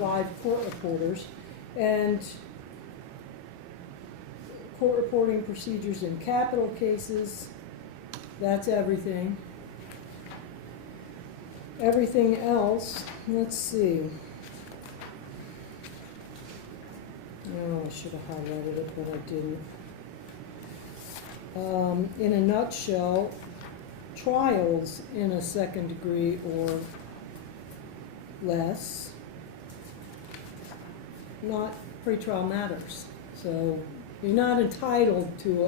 live court reporters. And court reporting procedures in capital cases, that's everything. Everything else, let's see. Oh, I should have highlighted it, but I didn't. In a nutshell, trials in a second degree or less, not pretrial matters. So you're not entitled to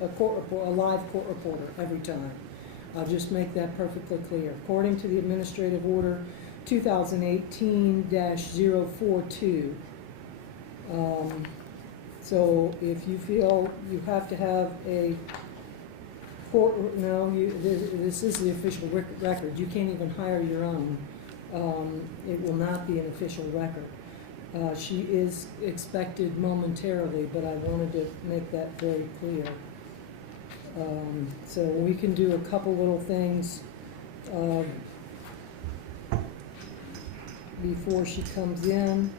a court report, a live court reporter every time. I'll just make that perfectly clear. According to the Administrative Order 2018-042, so if you feel you have to have a court, this is the official record. You can't even hire your own. It will not be an official record. She is expected momentarily, but I wanted to make that very clear. So we can do a couple little things before she comes in.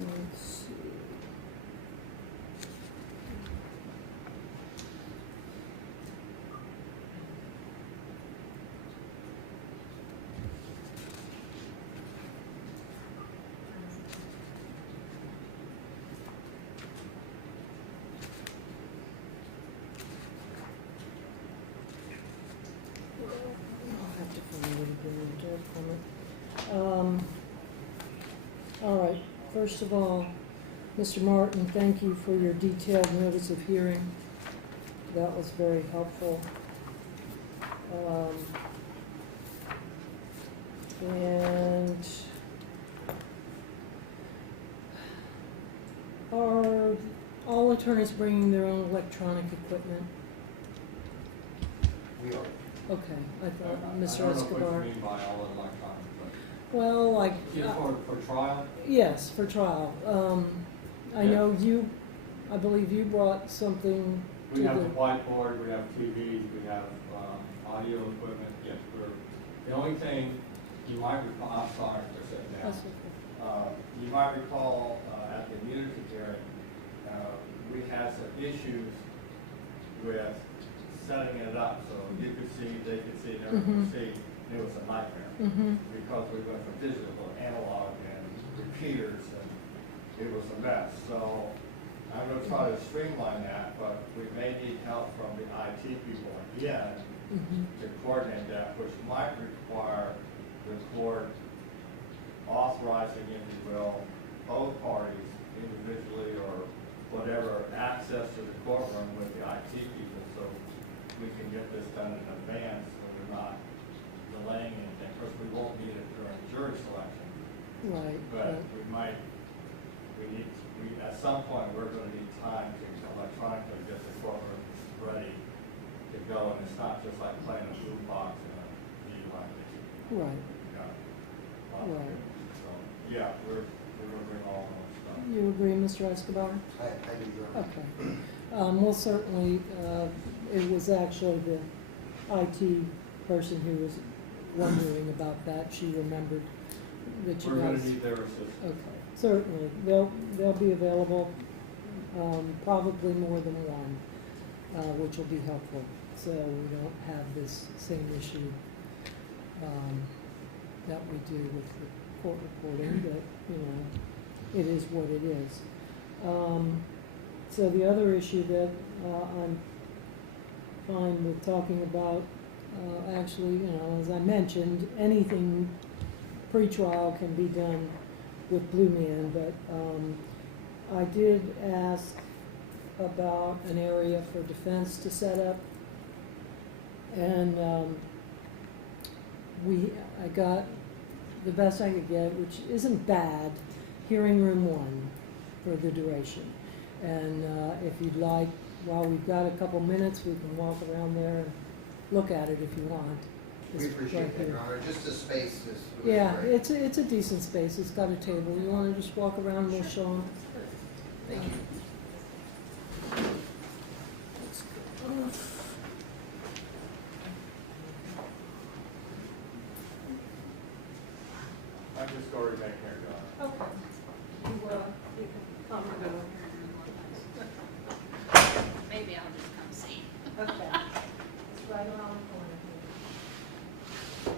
Let's see. All right, first of all, Mr. Martin, thank you for your detailed notice of hearing. That was very helpful. And are all attorneys bringing their own electronic equipment? We are. Okay, I thought Mr. I don't know Escobar. what you mean by all electronic, but Well, like. for trial? Yes, for trial. I know you, I believe you brought something to We have the. the whiteboard, we have TVs, we have audio equipment. Yes, the only thing you might recall, I'm sorry for sitting down. That's okay. You might recall at the immunity hearing, we had some issues with setting it up so you could see, they could see, and everyone could see. It was a nightmare because we went from digital to analog and repeaters, and it was a mess. So I'm going to try to streamline that, but we may need help from the IT people again to coordinate that, which might require the court authorizing, if you will, both parties individually or whatever access to the courtroom with the IT people, so we can get this done in advance so we're not delaying anything. Of course, we won't need it during jury selection. Right. But we at some point, we're going to need time to electronically get the courtroom ready to go, and it's not just like playing a blue box in a DUI. Right. Right. So, yeah, we're going to bring all those stuff. You agree, Mr. Escobar? I do, Your Honor. Okay. Well, certainly, it was actually the IT person who was wondering about that. She remembered that you We're going guys. to need their assistance. Okay, certainly. They'll be available, probably more than one, which will be helpful. So we don't have this same issue that we do with the court reporting, but, it is what it is. So the other issue that I'm fine with talking about, actually, as I mentioned, anything pre-trial can be done with Blue Man, but I did ask about an area for defense to set up, and I got the best I could get, which isn't bad, hearing room 1 for the duration. And if you'd like, while we've got a couple minutes, we can walk around there and look at it if you want. We It's appreciate right that, here. Your Honor. Just the space is. Yeah, great. it's a decent space. It's got a table. You want to just walk around and we'll show them? Thank you. Let's go. I'm just going to make hair, John. Okay. You can come or go. Maybe I'll just come see. Okay. It's right around the corner here.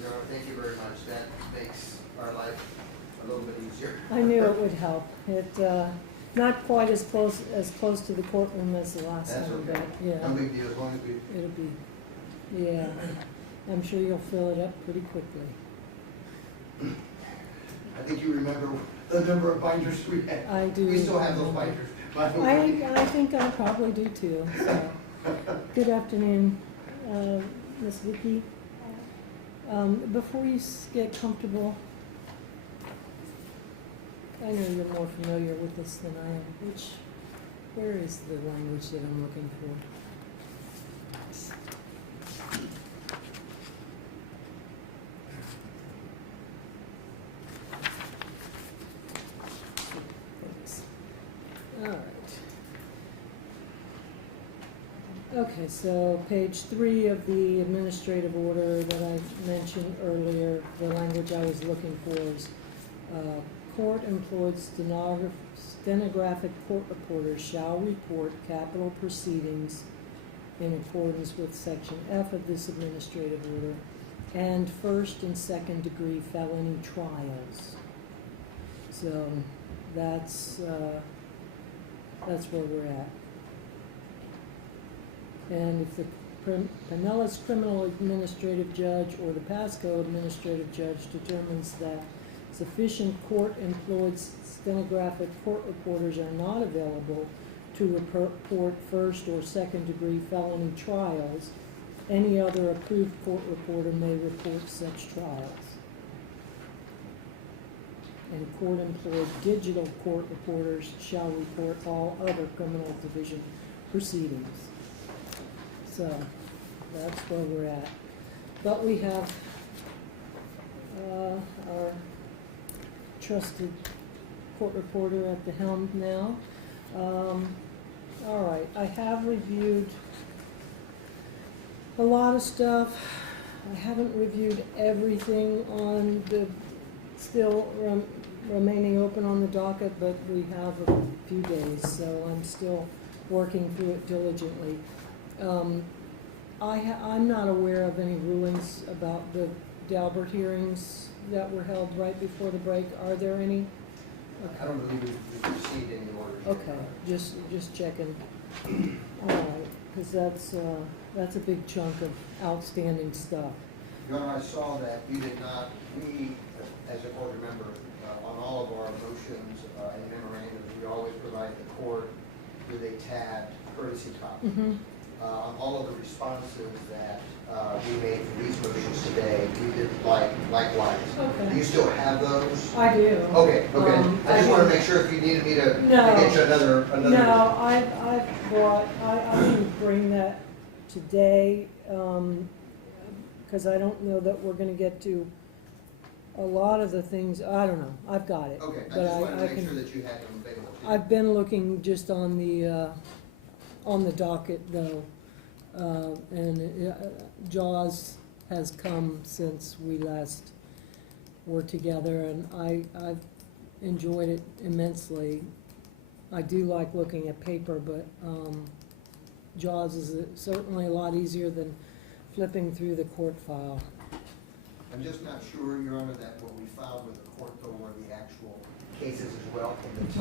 Your Honor, thank you very much. That makes our life a little bit easier. I knew it would help. Not quite as close to the courtroom as the last That's time, okay. but yeah. No big deal, as long as we, It'll be, yeah. I'm sure you'll fill it up pretty quickly. I think you remember the number of binders we had. I do. We still have those binders, by the way. I think I probably do too, so. Good afternoon, Ms. Vicki. Before you get comfortable, I know you're more familiar with this than I am. Where is the language that I'm looking for? Thanks. All right. Okay, so page 3 of the administrative order that I mentioned earlier, the language I was looking for is court-employed stenographic court reporters shall report capital proceedings in accordance with section F of this administrative order and first and second degree felony trials. So that's where we're at. And if the Pinellas Criminal Administrative Judge or the Pasco Administrative Judge determines that sufficient court-employed stenographic court reporters are not available to report first or second degree felony trials, any other approved court reporter may report such trials. And court-employed digital court reporters shall report all other criminal division proceedings. So that's where we're at. But we have our trusted court reporter at the helm now. All right, I have reviewed a lot of stuff. I haven't reviewed everything on the still remaining open on the docket, but we have a few days, so I'm still working through it diligently. I'm not aware of any rulings about the Dalbert hearings that were held right before the break. Are there any? Okay. I don't believe we've received any orders. yet. Okay, just checking. All right, because that's a big chunk of outstanding stuff. Your Honor, I saw that you did not, we, as a board member, on all of our motions and memorandums, we always provide the court with a tabbed courtesy copy. Mm-hmm. On all of the responses that we made for these motions today, we did likewise. Okay. Do you still have those? I do. Okay, okay. I just I want to do. make sure if you needed me to No. get you another. No, I didn't bring that today, because I don't know that we're gonna get to a lot of the things, I don't know, I've got it. Okay, I but just wanted to I make can- sure that you had them available. to you. I've been looking just on the docket though, and JAWS has come since we last were together, and I've enjoyed it immensely. I do like looking at paper, but JAWS is certainly a lot easier than flipping through the court file. I'm just not sure, Your Honor, that what we filed with the court though were the actual cases as well, in the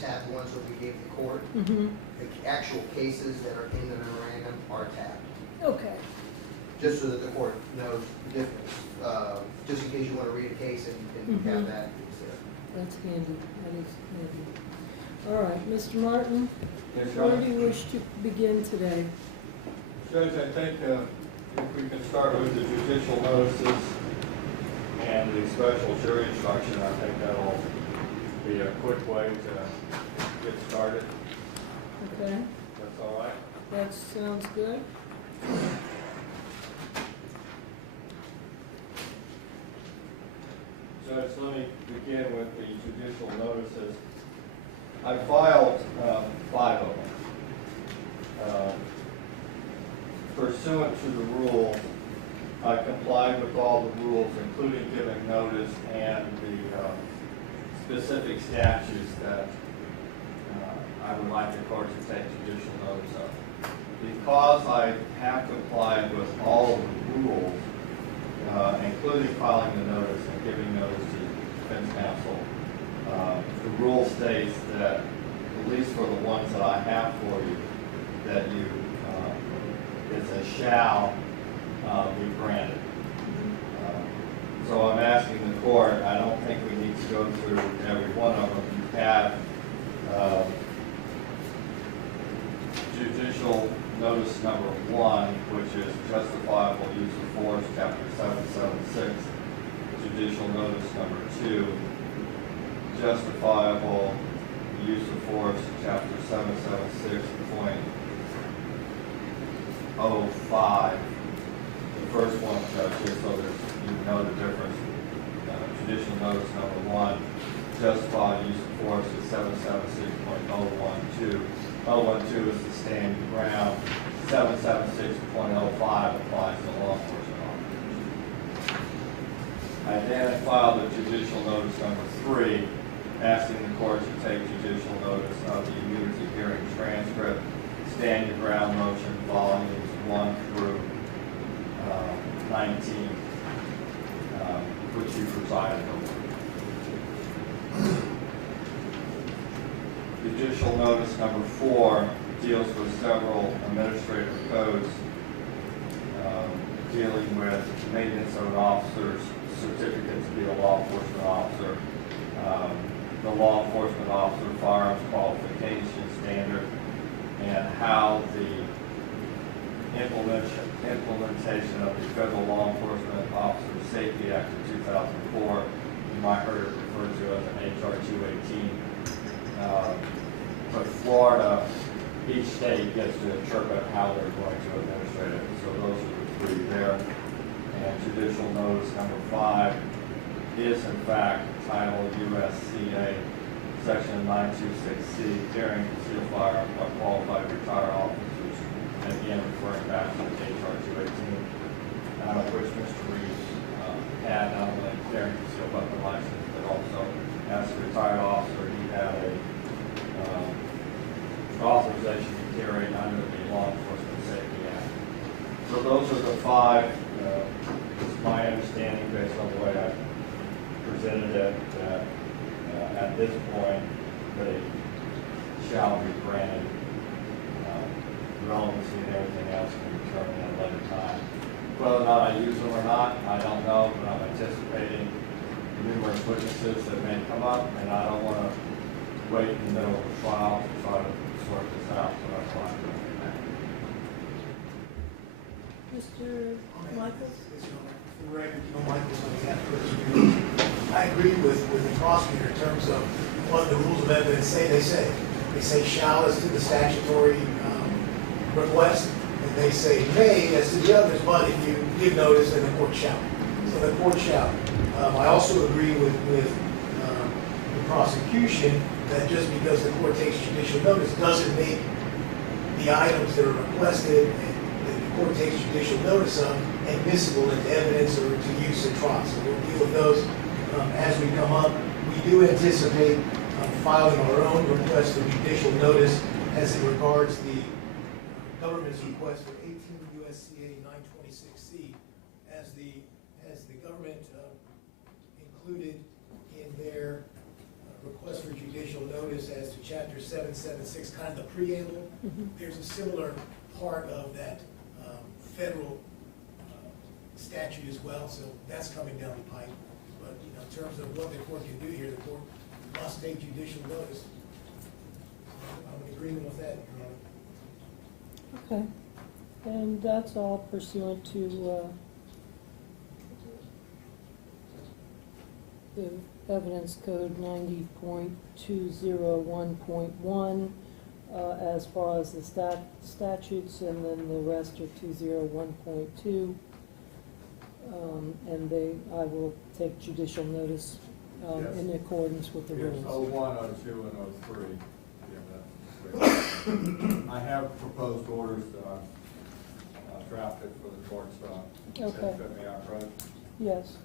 tab ones that we gave the court. Mm-hmm. The actual cases that are in the memorandum are tabbed, Okay, just so that the court knows the difference. Just in case you want to read a case and you can have that, it's there. that's handy, that is handy. All right, Mr. Martin, Yes, where Your do Honor. you wish to begin today? Judge, I think if we can start with the judicial notices and the special jury instruction, I think that'll be a quick way to get started. Okay, That's all right? that sounds good. Judge, let me begin with the judicial notices. I filed 5 of them. Pursuant to the rules, I complied with all the rules, including giving notice and the specific statutes that I would like the court to take judicial notice of. Because I have complied with all of the rules, including filing the notice and giving notice to defense counsel, the rule states that, at least for the ones that I have for you, that you, it's a shall be granted. So I'm asking the court, I don't think we need to go through every one of them. You have judicial notice number 1, which is justifiable use of force, chapter 776. Judicial notice number 2, justifiable use of force, chapter 776.05. The first one, Judge, here, so you know the difference. Judicial notice number 1, justified use of force is 776.012. 012 is the stand your ground. 776.05 applies to law enforcement officers. I then filed a judicial notice number 3, asking the court to take judicial notice of the immunity hearing transcript, stand your ground motion, volumes 1 through 19, which you presided over. Judicial notice number 4 deals with several administrative codes dealing with maintenance of an officer's certificate to be a law enforcement officer, the law enforcement officer firearms qualification standard, and how the implementation of the Federal Law Enforcement Officer Safety Act of 2004, you might heard it referred to as an HR 218. But Florida, each state gets to interpret how they're going to administrate it. So those are the 3 there. And judicial notice number 5 is in fact titled USCA Section 926C, carrying concealed firearms by qualified retired officers. And again, referring back to HR 218, which Mr. Reeves had not only carrying concealed weapon license, but also as a retired officer, he had a authorization to carry under the Law Enforcement Safety Act. So those are the 5. It's my understanding, based on the way I presented it, that at this point they shall be granted. Relevancy and everything else can be determined at a later time. Whether or not I use them or not, I don't know, but I'm anticipating numerous witnesses that may come up, and I don't want to wait in the middle of the trial to try to sort this out, so that's why I'm doing that. Mr. Michaels? For the record, Michaels on behalf of Curtis Reeves. I agree with the prosecutor in terms of what the rules of evidence say. They say shall as to the statutory request, and they say may as to the others, but if you give notice, then the court shall. So the court shall. I also agree with the prosecution that just because the court takes judicial notice doesn't make the items that are requested and that the court takes judicial notice of admissible into evidence or to use in trial. So we'll deal with those as we come up. We do anticipate filing our own request for judicial notice as it regards the government's request for 18 USCA 926C, as the government included in their request request for judicial notice as to chapter 776, kind of the preamble. There's a similar part of that federal statute as well, so that's coming down the pipe. But, you know, in terms of what the court can do here, the court must take judicial notice. I'm in agreement with that, Your Honor. Okay, and that's all pursuant to the Evidence Code 90.201.1 as far as the statutes, and then the rest are 201.2. And I will take judicial notice Yes. in accordance with the Yes, rules. 01, 02, and 03. Yeah, I have proposed orders that I've drafted for the court, so Okay. fit me out right. Yes.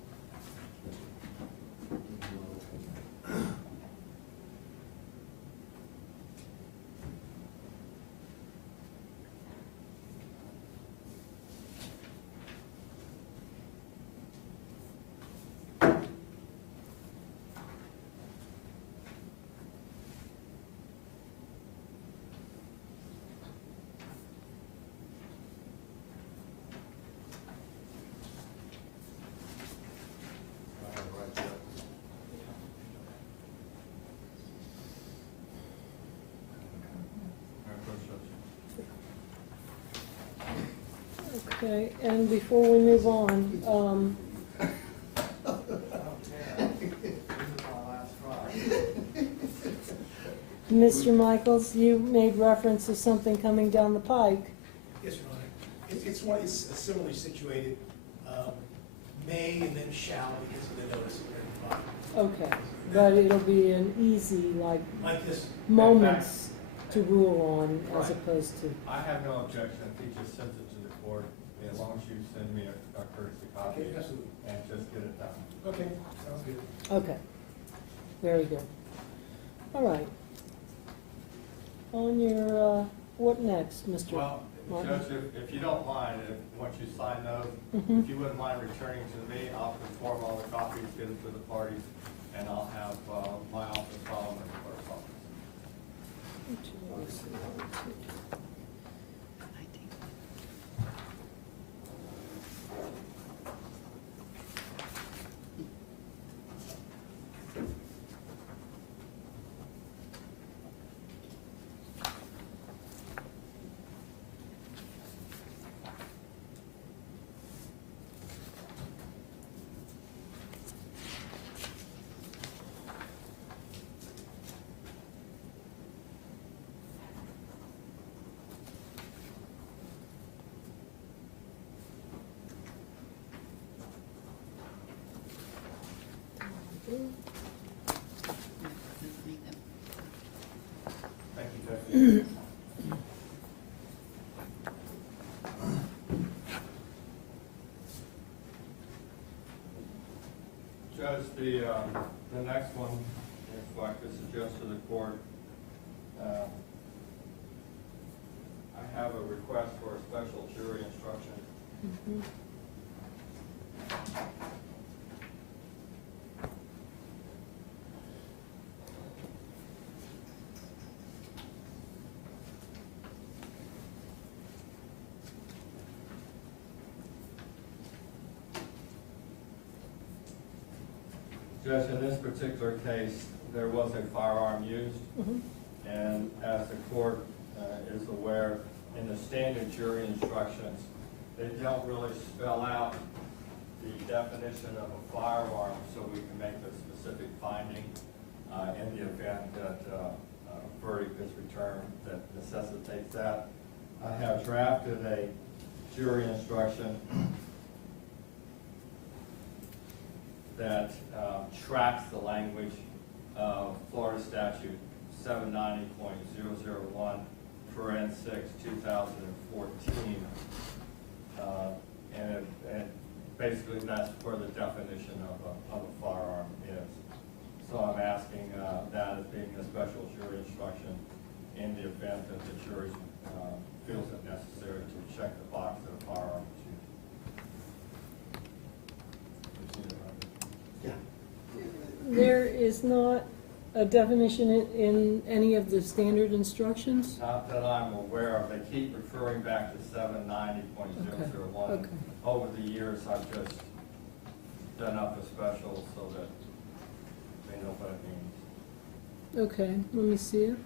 Okay, and before we move on, Mr. Michaels, you made reference to something coming down the pike. Yes, Your Honor. It's similarly situated, may and then shall because of the notice of the Okay, but it'll be an easy, like this. moments to rule on as Right. opposed to, I have no objection if he just sends it to the court, as long as you send me a courtesy copy. Okay, absolutely. And just get it done. Okay, sounds good. okay, very good. All right. On your, what next, Mr. Well, Martin? Judge, if you don't mind, once you sign those, Mhm. if you wouldn't mind returning to me, I'll conform all the copies, get them to the parties, and I'll have my office file them in the clerk's office. Thank you, Judge. Judge, the next one, if I could suggest to the court, I have a request for a special jury instruction. Mhm. Judge, in this particular case, there was a firearm used, Mhm. and as the court is aware, in the standard jury instructions, they don't really spell out the definition of a firearm so we can make a specific finding in the event that a verdict is returned that necessitates that. I have drafted a jury instruction that tracks the language of Florida statute 790.001, paren 6, 2014. And basically that's where the definition of a firearm is. So I'm asking that as being a special jury instruction in the event that the jury feels it necessary to check the box that a firearm is used. There is not a definition in any of the standard instructions? Not that I'm aware of. They keep referring back to 790.001. Okay. Over the years, I've just done up a special so that they know what it means. Okay, let me see it.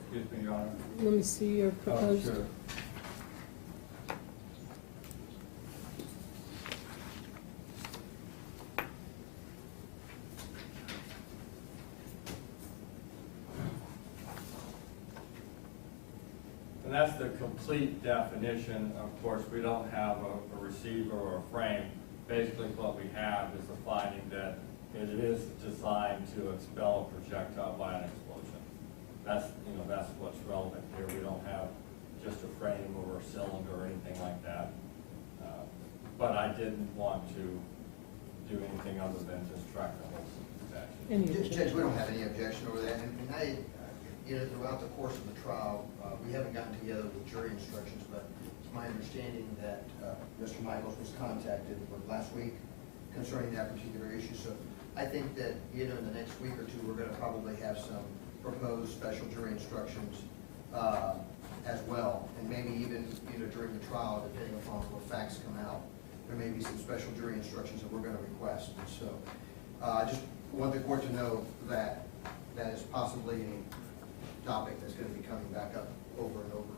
Excuse me, Your Honor. Let me see your Oh, proposed. sure. And that's the complete definition. Of course, we don't have a receiver or a frame. Basically, what we have is a finding that it is designed to expel a projectile by an explosion. That's what's relevant here. We don't have just a frame or a cylinder or anything like that. But I didn't want to do anything other than just track the whole statute. Any Judge, objection? we don't have any objection over that, and I, throughout the course of the trial, we haven't gotten together with jury instructions, but it's my understanding that Mr. Michaels was contacted last week concerning that particular issue. So I think that, in the next week or two, we're gonna probably have some proposed special jury instructions as well, and maybe even, during the trial, depending upon what facts come out, there may be some special jury instructions that we're gonna request. So I just want the court to know that that is possibly a topic that's gonna be coming back up over and over.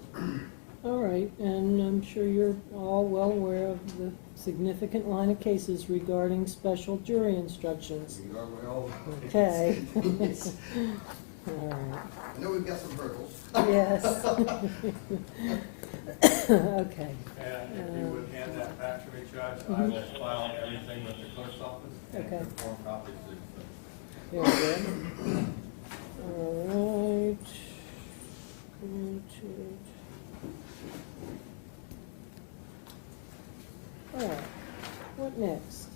All right, and I'm sure you're all well aware of the significant line of cases regarding special jury instructions. We are well. Okay. Yes. All right. I know we've got some hurdles. Yes. Okay. And if you would hand that back to me, Judge, I will file everything with the clerk's office and Okay. conform copies to Very good. All right. All right, what next?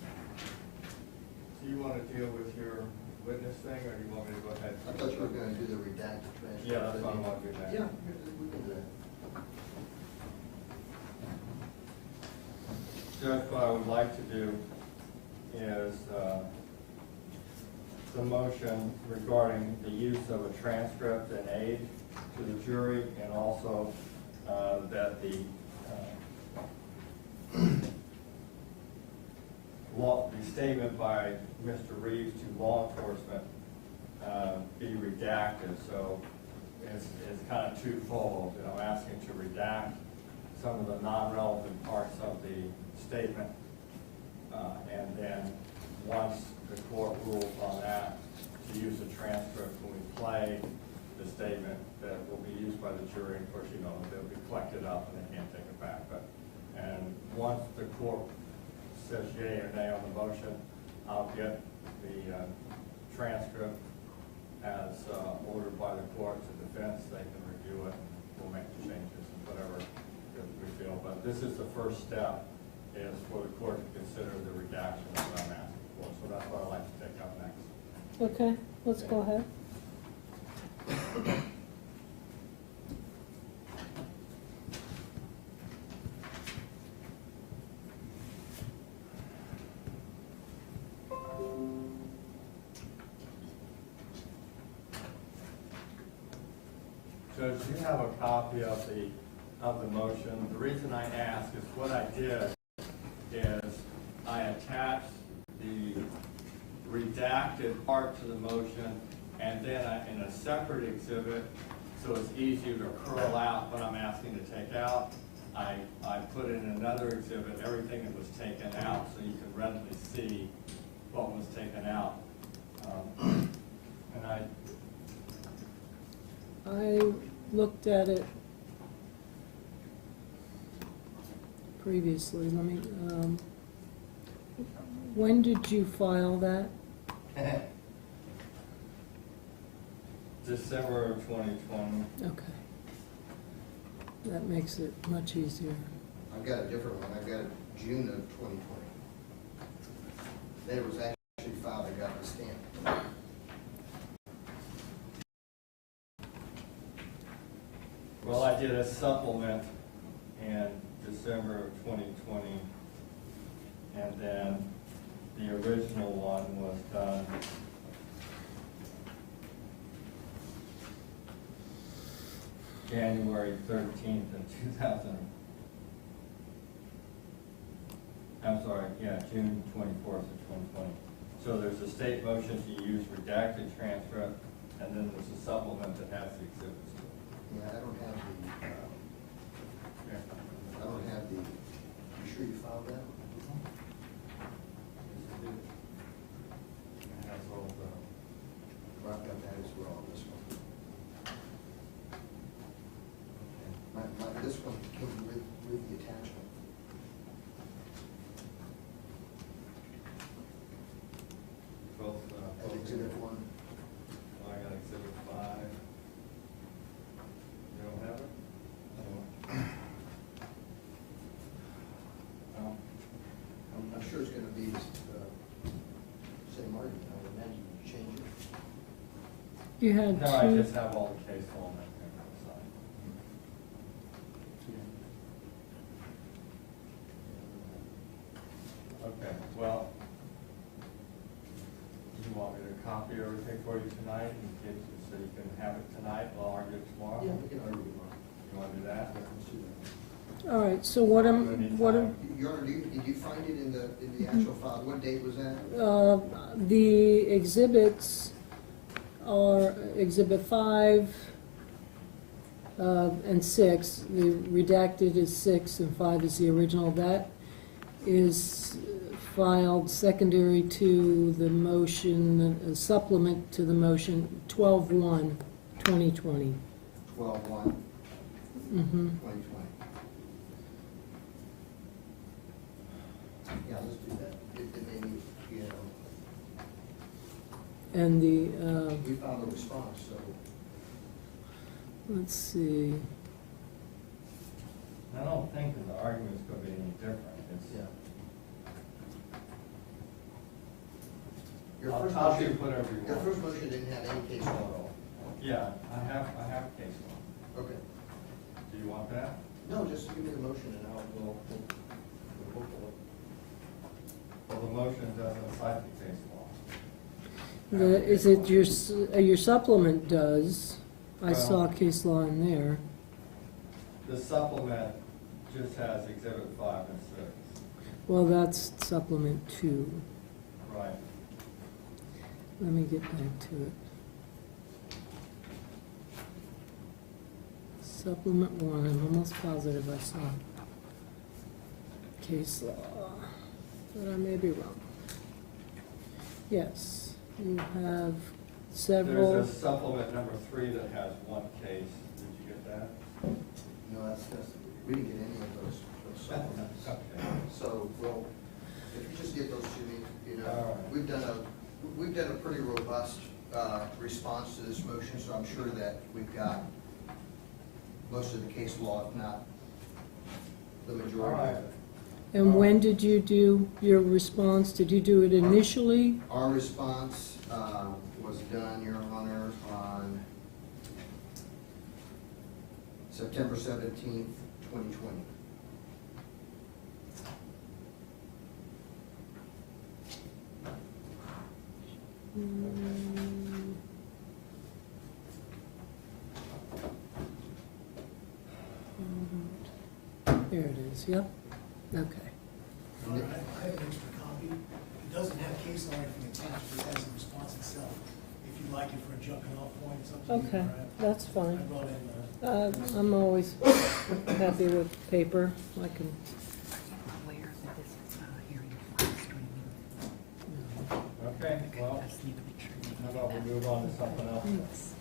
Do you want to deal with your witness thing, or do you want me to go ahead? I thought you were gonna do the redacted transcript. Yeah, that's what I want to do next. Yeah, we can do that. Judge, what I would like to do is the motion regarding the use of a transcript and aid to the jury, and also that the statement by Mr. Reeves to law enforcement be redacted. So it's kind of twofold. I'm asking to redact some of the non-relevant parts of the statement, and then once the court rules on that, to use a transcript when we play the statement that will be used by the jury. Of course, they'll be collected up and they can't take it back. And once the court says yea or nay on the motion, I'll get the transcript as ordered by the court to defense. They can review it, and we'll make the changes and whatever we feel. But this is the first step, is for the court to consider the redaction of what I'm asking for. So that's what I'd like to take up next. Okay, let's go ahead. Judge, you have a copy of the motion. The reason I ask is what I did is I attached the redacted part to the motion, and then in a separate exhibit, so it's easier to curl out what I'm asking to take out, I put in another exhibit everything that was taken out, so you can readily see what was taken out. And I looked at it previously. Let me, when did you file that? December of 2020. Okay. That makes it much easier. I've got a different one. I've got it June of 2020. It was actually filed, I got the stamp. Well, I did a supplement in December of 2020, and then the original one was done January 13th in 2000. I'm sorry, yeah, June 24th of 2020. So there's a state motion to use redacted transcript, and then there's a supplement that has the exhibits to it. Yeah, I don't have the, you sure you filed that? It has all the, Well, I've got that as well, this one. This one came with the attachment. both, As exhibit one. I got exhibit 5. You don't have it? Oh. I'm sure it's gonna be, same argument, I would imagine you change it. You had No, I two, just have all the case law on that thing outside. Okay, well, you want me to copy everything for you tonight and get you, so you can have it tonight, I'll argue it tomorrow? Yeah, we can argue tomorrow. You wanna do that? Let's do that. all right, so what am, Your Honor, did you find it in the actual file? What date was that? the exhibits are Exhibit 5 and 6. The redacted is 6 and 5 is the original. That is filed secondary to the motion, supplement to the motion 12/1/2020. 12/1/2020. Mm-hmm. Yeah, let's do that. It may be, you know, And the, we filed a response, so. let's see, I don't think that the argument's gonna be any different, it's. Your I'll first do motion, whatever you your want. first motion didn't have any case law at all. Yeah, I have case law. Okay. Do you want that? No, just give me the motion and we'll Well, the motion doesn't cite the case law. is it your supplement does? I saw Well- case law in there. The supplement just has exhibit 5 and 6. Well, that's supplement 2. Right. Let me get back to it. Supplement 1, I'm almost positive I saw case law, but I may be wrong. Yes, you have several. There's a supplement number 3 that has 1 case. Did you get that? No, that's, we didn't get any of those supplements. Okay. So, well, if you just get those to me, you know, All right. we've done a pretty robust, response to this motion, so I'm sure that we've got most of the case law, if not the All majority right. of it. And when did you do your response? Did you do it initially? Our response, was done, Your Honor, on September 17th, 2020. There it is, yep, okay. All right, I have an extra copy. It doesn't have case law or anything attached, but it has the response itself. If you'd like it for a jumping off point, it's up to you. Okay, All right. that's I fine. brought in, I'm always happy with paper, I can, Aware that this is hearing live streaming. Okay, well, I just need to make sure you how know about that. we move on to something else? Thanks.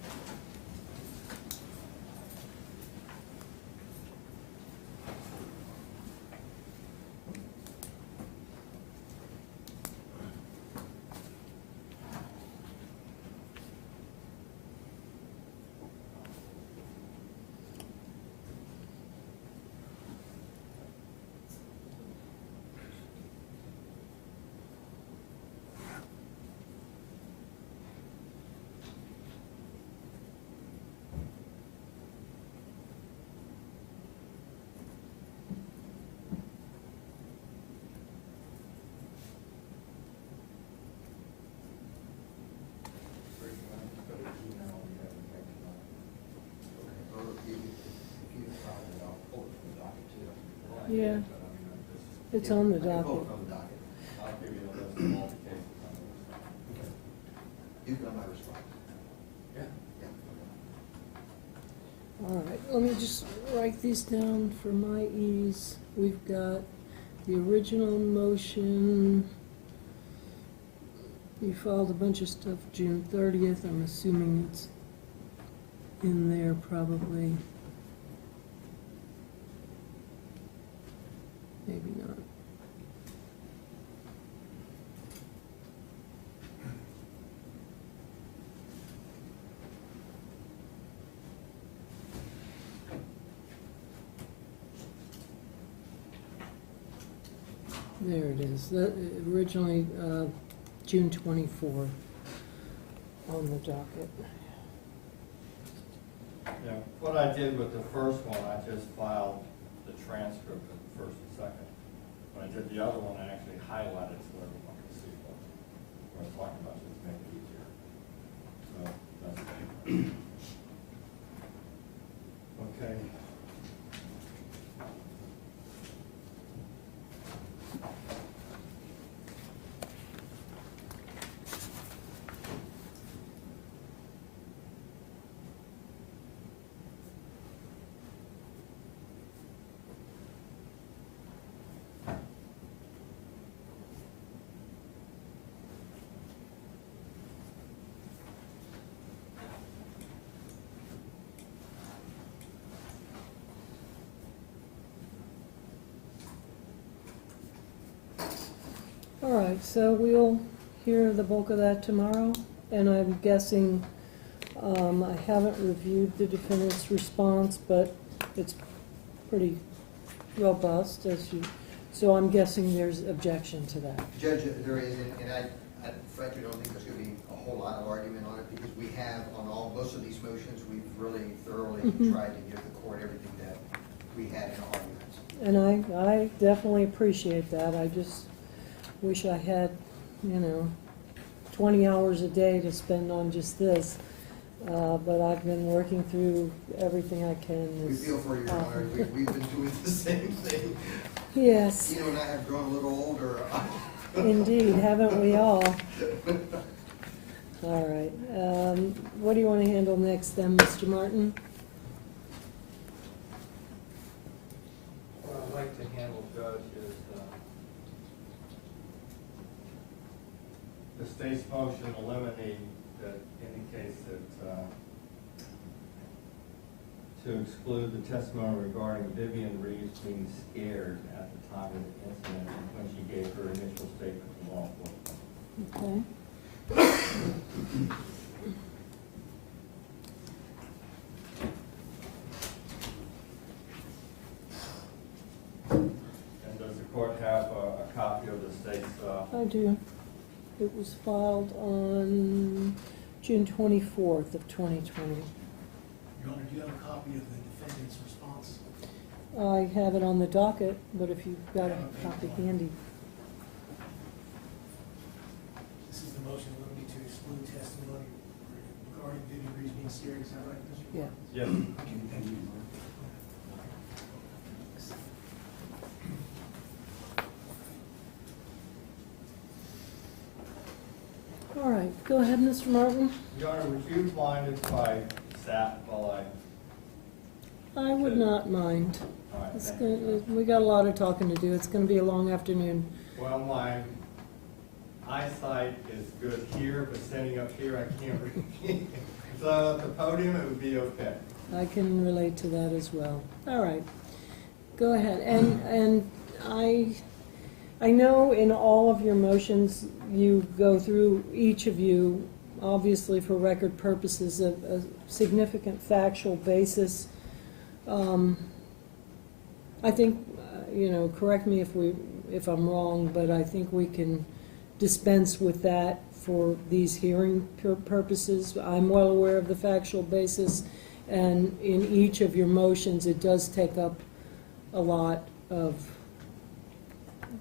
Yeah. but I mean, I'm just, It's on the I can pull docket. it from the docket. I'll give you a list of all the cases on this. You've got my response. Yeah. Yeah. All right, let me just write these down for my ease. We've got the original motion. You filed a bunch of stuff June 30th. I'm assuming it's in there probably. Maybe not. There it is. That originally June 24 on the docket. Yeah, what I did with the first one, I just filed the transcript of the first and second. When I did the other one, I actually highlighted so everyone could see what I was talking about, just to make it easier. So that's it. Okay. All right, so we'll hear the bulk of that tomorrow, and I'm guessing, I haven't reviewed the defendant's response, but it's pretty robust, so I'm guessing there's objection to that. Judge, there is, and I frankly don't think there's gonna be a whole lot of argument on it, because we have, on most of these motions, we've really thoroughly Mhm. tried to give the court everything that we had in our arguments. And I definitely appreciate that. I just wish I had, 20 hours a day to spend on just this. But I've been working through everything I can. We feel for you, Your Honor, we've been doing the same thing. Yes, You and I have grown a little older. indeed, haven't we all? All right. What do you want to handle next then, Mr. Martin? What I'd like to handle, Judge, is the state's motion eliminating that indicates that to exclude the testimony regarding Vivian Reeves being scared at the time of the incident when she gave her initial statement to law enforcement. Okay. And does the court have a copy of the state's? I do. It was filed on June 24th of 2020. Your Honor, do you have a copy of the defendant's response? I have it on the docket, but if you've got a copy handy. This is the motion limited to exclude testimony regarding Vivian Reeves being scared, is that right, Mr. Yeah. Yes. Okay, thank you. All right, go ahead, Mr. Martin. Your Honor, would you mind if I sat while I would not mind. all right, It's thank you. we got a lot of talking to do. It's gonna be a long afternoon. Well, my eyesight is good here, but standing up here, I can't read. So at the podium, it would be okay. I can relate to that as well. All right, go ahead. And I know in all of your motions, you go through, each of you, obviously for record purposes, a significant factual basis. I think, correct me if I'm wrong, but I think we can dispense with that for these hearing purposes. I'm well aware of the factual basis, and in each of your motions, it does take up a lot of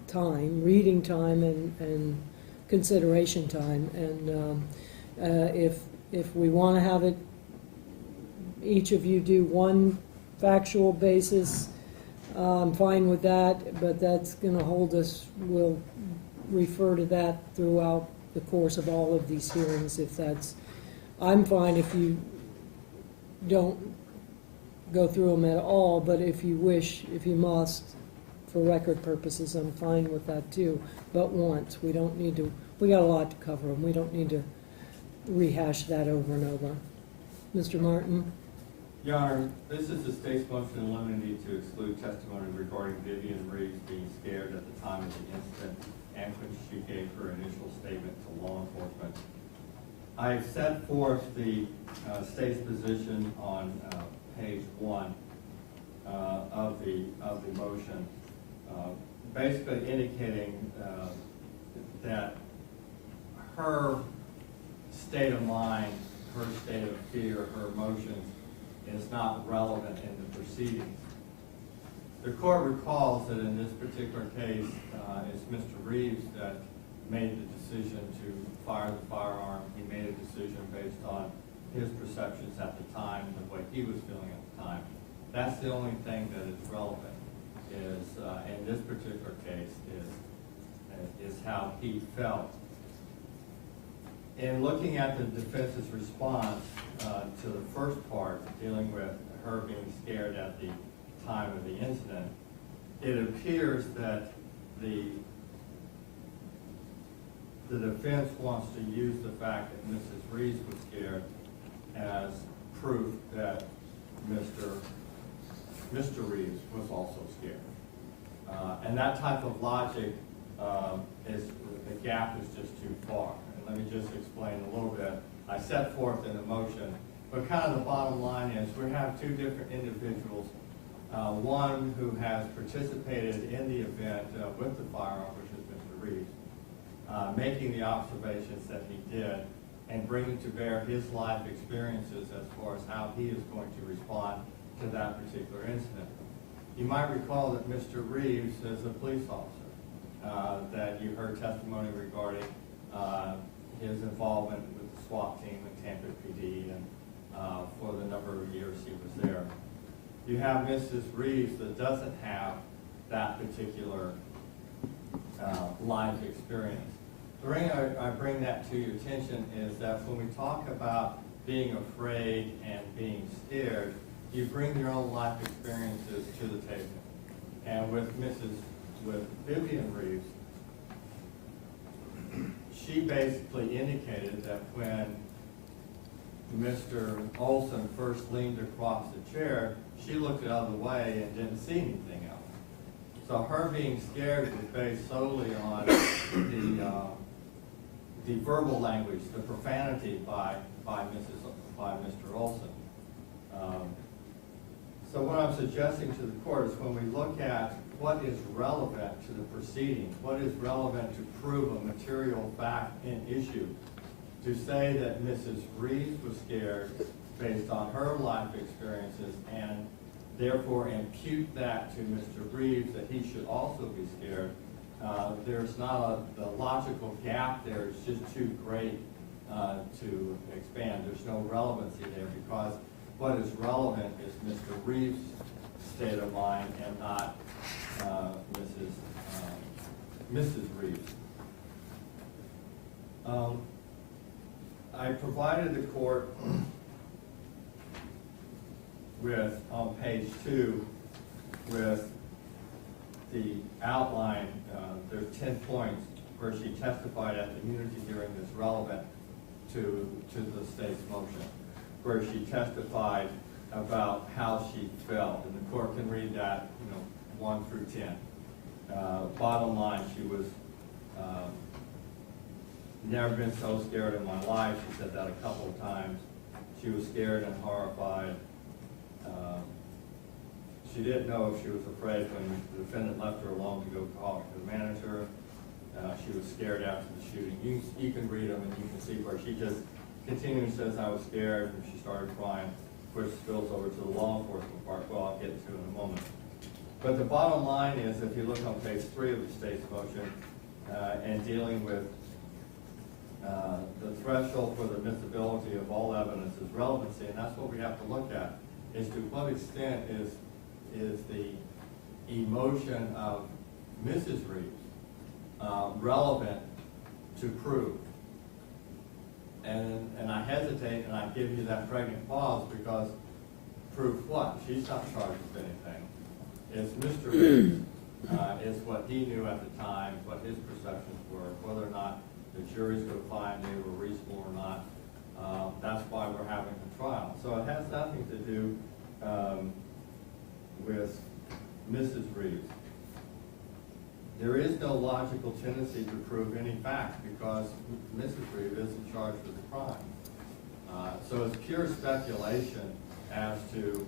time, reading time and consideration time. And if we want to have it, each of you do one factual basis, I'm fine with that, but that's gonna hold us, we'll refer to that throughout the course of all of these hearings if that's, I'm fine if you don't go through them at all, but if you wish, if you must, for record purposes, I'm fine with that too. But once, we don't need to, we got a lot to cover, and we don't need to rehash that over and over. Mr. Martin? Your Honor, this is the state's motion in limine to exclude testimony regarding Vivian Reeves being scared at the time of the incident and when she gave her initial statement to law enforcement. I have set forth the state's position on page 1 of the motion, basically indicating that her state of mind, her state of fear, her emotions is not relevant in the proceedings. The court recalls that in this particular case, it's Mr. Reeves that made the decision to fire the firearm. He made a decision based on his perceptions at the time and the way he was feeling at the time. That's the only thing that is relevant is, in this particular case, is how he felt. In looking at the defense's response to the first part, dealing with her being scared at the time of the incident, it appears that the defense wants to use the fact that Mrs. Reeves was scared as proof that Mr. Reeves was also scared. And that type of logic the gap is just too far. And let me just explain a little bit. I set forth in the motion, but kind of the bottom line is we have two different individuals. One who has participated in the event with the firearm, which is Mr. Reeves, making the observations that he did and bringing to bear his life experiences as far as how he is going to respond to that particular incident. You might recall that Mr. Reeves is a police officer, that you heard testimony regarding his involvement with the SWAT team in Tampa PD and for the number of years he was there. You have Mrs. Reeves that doesn't have that particular life experience. The reason I bring that to your attention is that when we talk about being afraid and being scared, you bring your own life experiences to the table. And with Vivian Reeves, she basically indicated that when Mr. Oulson first leaned across the chair, she looked the other way and didn't see anything else. So her being scared was based solely on the verbal language, the profanity by Mr. Oulson. So what I'm suggesting to the court is when we look at what is relevant to the proceedings, what is relevant to prove a material fact in issue, to say that Mrs. Reeves was scared based on her life experiences and therefore impute that to Mr. Reeves that he should also be scared, there's not the logical gap there. It's just too great to expand. There's no relevancy there because what is relevant is Mr. Reeves' state of mind and not Mrs. Reeves. I provided the court with, on page 2, with the outline. There's 10 points where she testified at the immunity hearing that's relevant to the state's motion, where she testified about how she felt, and the court can read that, 1 through 10. Bottom line, she was never been so scared in my life. She said that a couple of times. She was scared and horrified. She didn't know if she was afraid when the defendant left her alone to go talk to the manager. She was scared after the shooting. You can read them and you can see where she just continually says, I was scared, and she started crying, which spills over to the law enforcement part. Well, I'll get to in a moment. But the bottom line is, if you look on page 3 of the state's motion, and dealing with the threshold for the admissibility of all evidence is relevancy, and that's what we have to look at, is to what extent is the emotion of Mrs. Reeves relevant to prove? And I hesitate, and I give you that pregnant pause because proof what? She's not charged with anything. It's Mr. Reeves. It's what he knew at the time, what his perceptions were, whether or not the jury's going to find they were reasonable or not. That's why we're having a trial. So it has nothing to do with Mrs. Reeves. There is no logical tendency to prove any fact because Mrs. Reeves isn't charged with a crime. So it's pure speculation as to,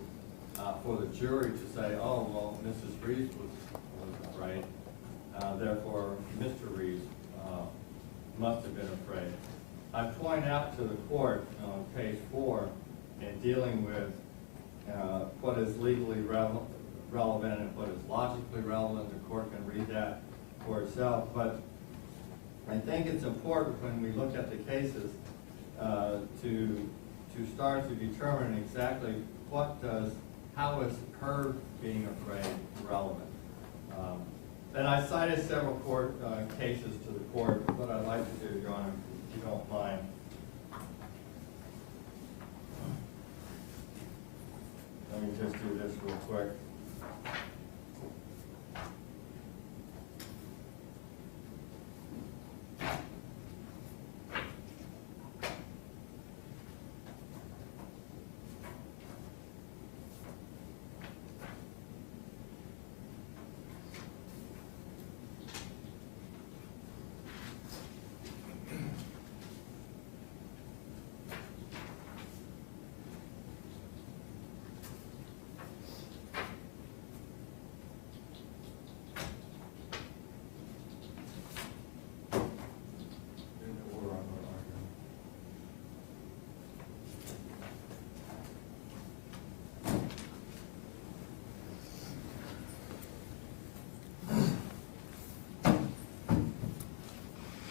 for the jury to say, oh, well, Mrs. Reeves was afraid, therefore Mr. Reeves must have been afraid. I point out to the court on page 4 in dealing with what is legally relevant and what is logically relevant. The court can read that for itself. But I think it's important when we look at the cases to start to determine exactly how is her being afraid relevant. And I cited several court cases to the court. What I'd like to do, Your Honor, if you don't mind. Let me just do this real quick.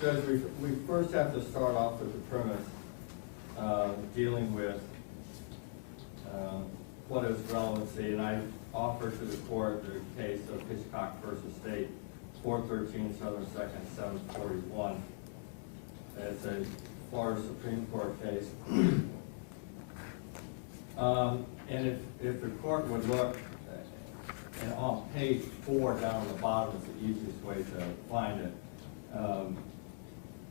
Judge, we first have to start off with the premise dealing with what is relevancy, and I offer to the court the case of Hitchcock versus State, 413 Southern 2nd, 741. It's a Florida Supreme Court case. And if the court would look, and on page 4 down at the bottom is the easiest way to find it.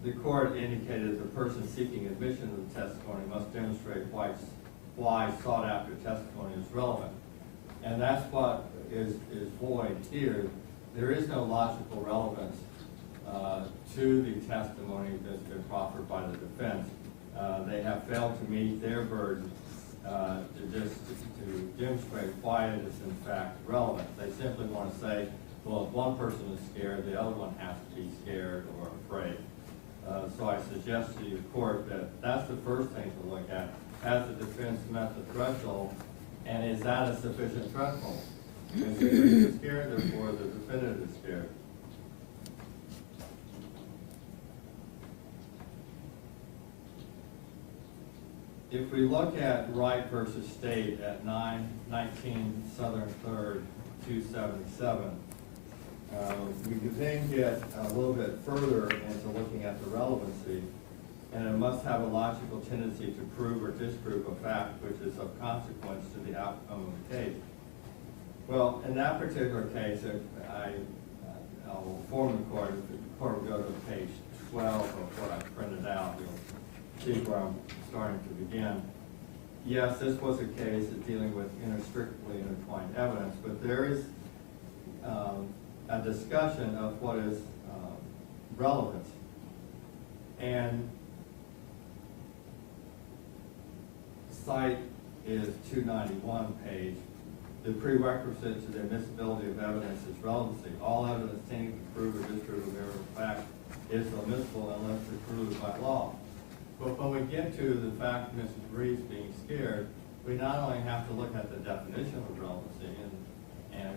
The court indicated the person seeking admission to the testimony must demonstrate why sought-after testimony is relevant. And that's what is void here. There is no logical relevance to the testimony that's been proffered by the defense. They have failed to meet their burden to demonstrate why it is in fact relevant. They simply want to say, well, if one person is scared, the other one has to be scared or afraid. So I suggest to the court that that's the first thing to look at. Has the defense met the threshold, and is that a sufficient threshold? Is the defendant scared, therefore the defendant is scared? If we look at Wright versus State at 919 Southern 3rd, 277, we could then get a little bit further into looking at the relevancy, and it must have a logical tendency to prove or disprove a fact which is of consequence to the outcome of the case. Well, in that particular case, I'll inform the court, if the court will go to page 12 of what I printed out, you'll see where I'm starting to begin. Yes, this was a case of dealing with inextricably intertwined evidence, but there is a discussion of what is relevance. And cite is 291 page. The prerequisite to the admissibility of evidence is relevancy. All evidence tending to prove or disprove a verifiable fact is admissible unless proved by law. But when we get to the fact of Mrs. Reeves being scared, we not only have to look at the definition of relevancy and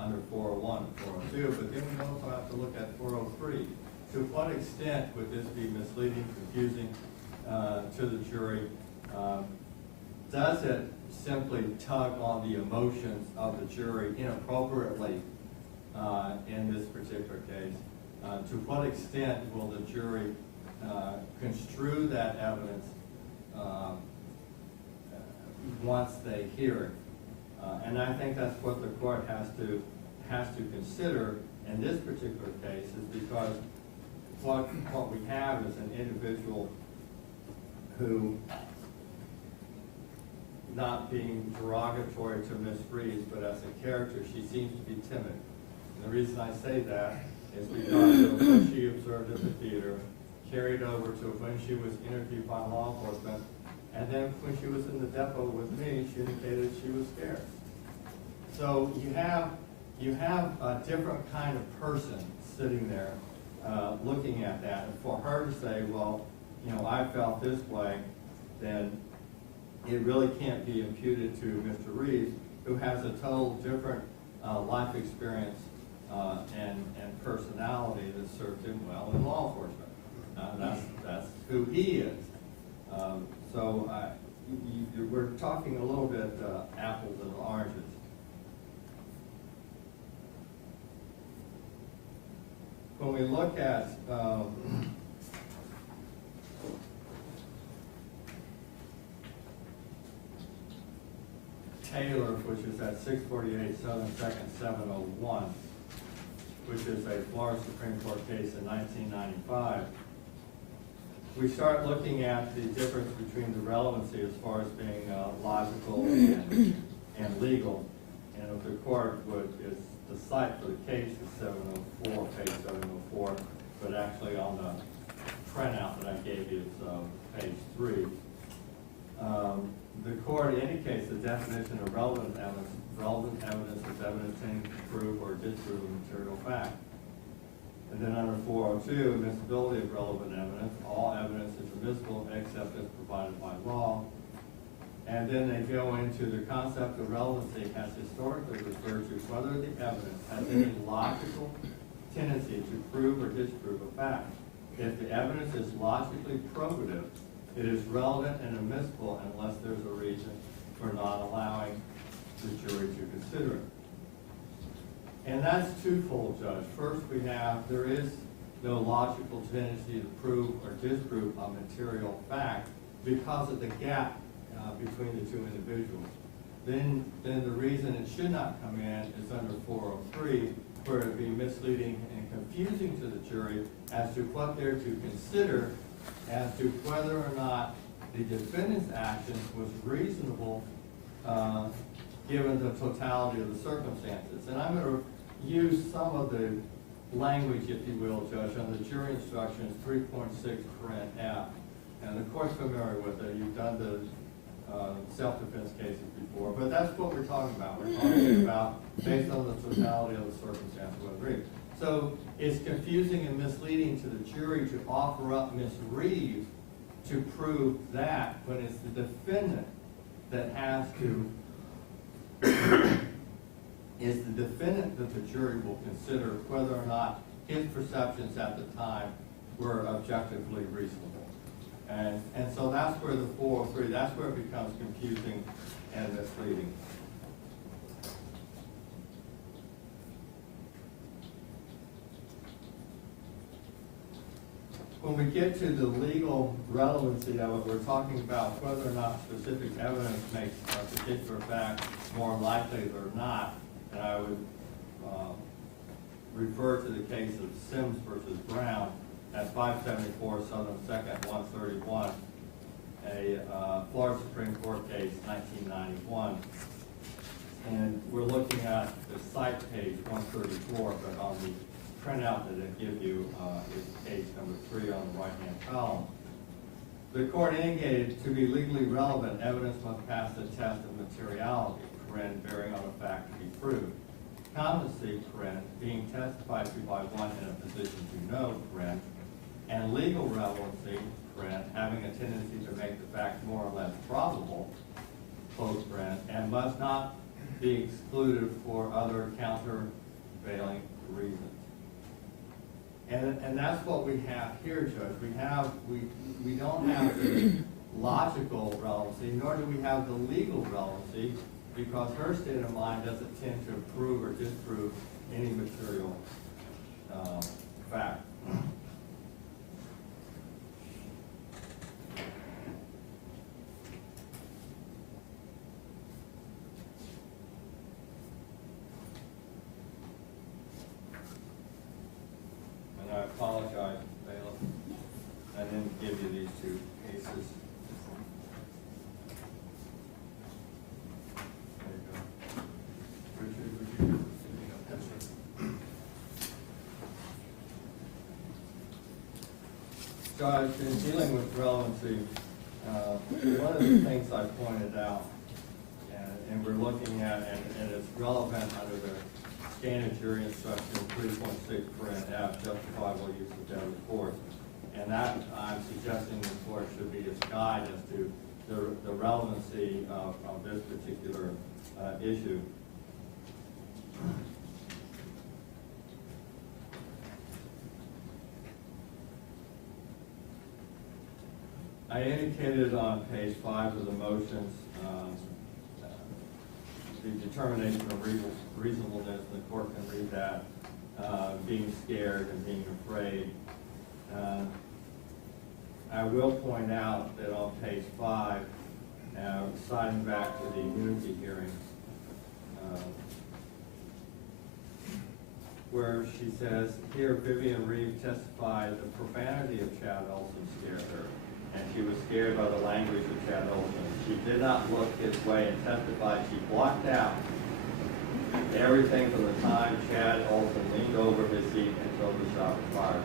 under 401 and 402, but then we also have to look at 403. To what extent would this be misleading, confusing to the jury? Does it simply tug on the emotions of the jury inappropriately in this particular case. To what extent will the jury construe that evidence once they hear it? And I think that's what the court has to consider in this particular case, is because what we have is an individual who, not being derogatory to Ms. Reeves, but as a character, she seems to be timid. And the reason I say that is because of what she observed at the theater, carried over to when she was interviewed by law enforcement, and then when she was in the depot with me, she indicated she was scared. So you have a different kind of person sitting there looking at that, and for her to say, well, you know, I felt this way, then it really can't be imputed to Mr. Reeves, who has a total different life experience and personality that served him well in law enforcement. That's who he is. So we're talking a little bit apples and oranges. When we look at Taylor, which is at 648 Southern 2nd 701, which is a Florida Supreme Court case in 1995, we start looking at the difference between the relevancy as far as being logical and legal. And if the court is the site for the case is 704, page 704, but actually on the printout that I gave you, it's page 3. The court indicates the definition of relevant evidence. Relevant evidence is evidence to prove or disprove a material fact. And then under 402, admissibility of relevant evidence. All evidence is admissible except as provided by law. And then they go into the concept of relevancy has historically referred to whether the evidence has any logical tendency to prove or disprove a fact. If the evidence is logically probative, it is relevant and admissible unless there's a reason for not allowing the jury to consider it. And that's twofold, Judge. First, there is no logical tendency to prove or disprove a material fact because of the gap between the two individuals. Then the reason it should not come in is under 403, where it would be misleading and confusing to the jury as to what they're to consider as to whether or not the defendant's actions was reasonable given the totality of the circumstances. And I'm going to use some of the language, if you will, Judge, on the jury instructions 3.6 parent F. And the court's familiar with it. You've done the self-defense cases before, but that's what we're talking about. We're talking about based on the totality of the circumstances. So it's confusing and misleading to the jury to offer up Ms. Reeves to prove that when it's the defendant that has to, is the defendant that the jury will consider whether or not his perceptions at the time were objectively reasonable. And so that's where the 403, that's where it becomes confusing and misleading. When we get to the legal relevancy of it, we're talking about whether or not specific evidence makes a particular fact more likely or not. And I would refer to the case of Sims versus Brown at 574 Southern 2nd 131, a Florida Supreme Court case, 1991. And we're looking at the site page 134, but on the printout that I give you is page number 3 on the right-hand column. The court indicated to be legally relevant, evidence must pass the test of materiality, bearing on a fact to be proved. Competency, being testified to by one in a position to know, and legal relevancy, having a tendency to make the fact more or less probable, and must not be excluded for other countervailing reasons. And that's what we have here, Judge. We don't have the logical relevancy, nor do we have the legal relevancy, because her state of mind doesn't tend to prove or disprove any material fact. And I apologize, Bailiff, I didn't give you these two cases. There you go. Richard, would you? Judge, in dealing with relevancy, one of the things I pointed out, and we're looking at, and it's relevant under the standard jury instruction 3.6 parent F, justifiable use of deadly force. And that, I'm suggesting the court should be its guide as to the relevancy of this particular issue. I indicated on page 5 of the motions the determination of reasonableness. The court can read that, being scared and being afraid. I will point out that on page 5, citing back to the immunity hearing, where she says, here Vivian Reeves testified the profanity of Chad Oulson scared her, and she was scared by the language of Chad Oulson. She did not look his way and testified she blocked out everything from the time Chad Oulson leaned over his seat until the shot was fired.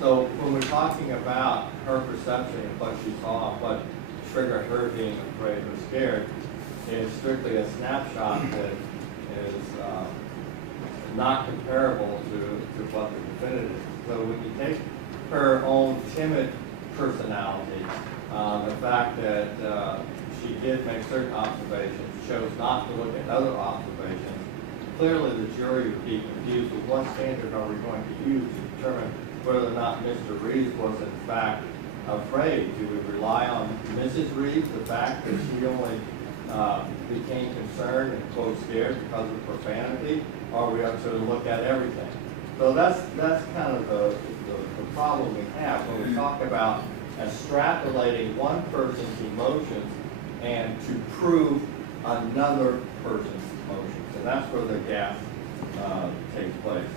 So when we're talking about her perception of what she saw, what triggered her being afraid or scared, is strictly a snapshot that is not comparable to what the defendant is. So when you take her own timid personality, the fact that she did make certain observations, chose not to look at other observations, clearly the jury would be confused with what standard are we going to use to determine whether or not Mr. Reeves was in fact afraid. Do we rely on Mrs. Reeves, the fact that she only became concerned and quote scared because of profanity, or we have to look at everything? So that's kind of the problem we have when we talk about extrapolating one person's emotions and to prove another person's emotions. And that's where the gap takes place.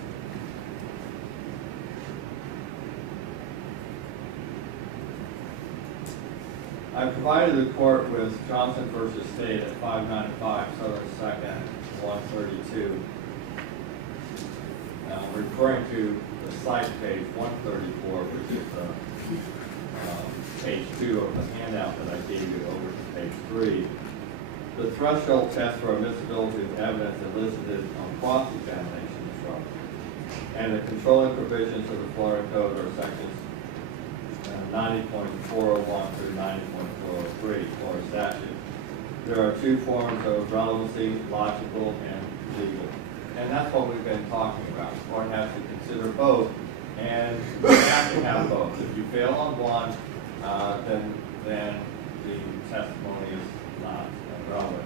I provided the court with Johnson versus State at 595 Southern 2nd, 132. Referring to the site page 134, which is page 2 of the handout that I gave you over to page 3. The threshold test for admissibility of evidence elicited on cross-examination instruction. And the controlling provisions of the Florida Code are sections 90.401 through 90.403 Florida statute. There are two forms of relevancy, logical and legal. And that's what we've been talking about. The court has to consider both, and you have to have both. If you fail on one, then the testimony is not relevant.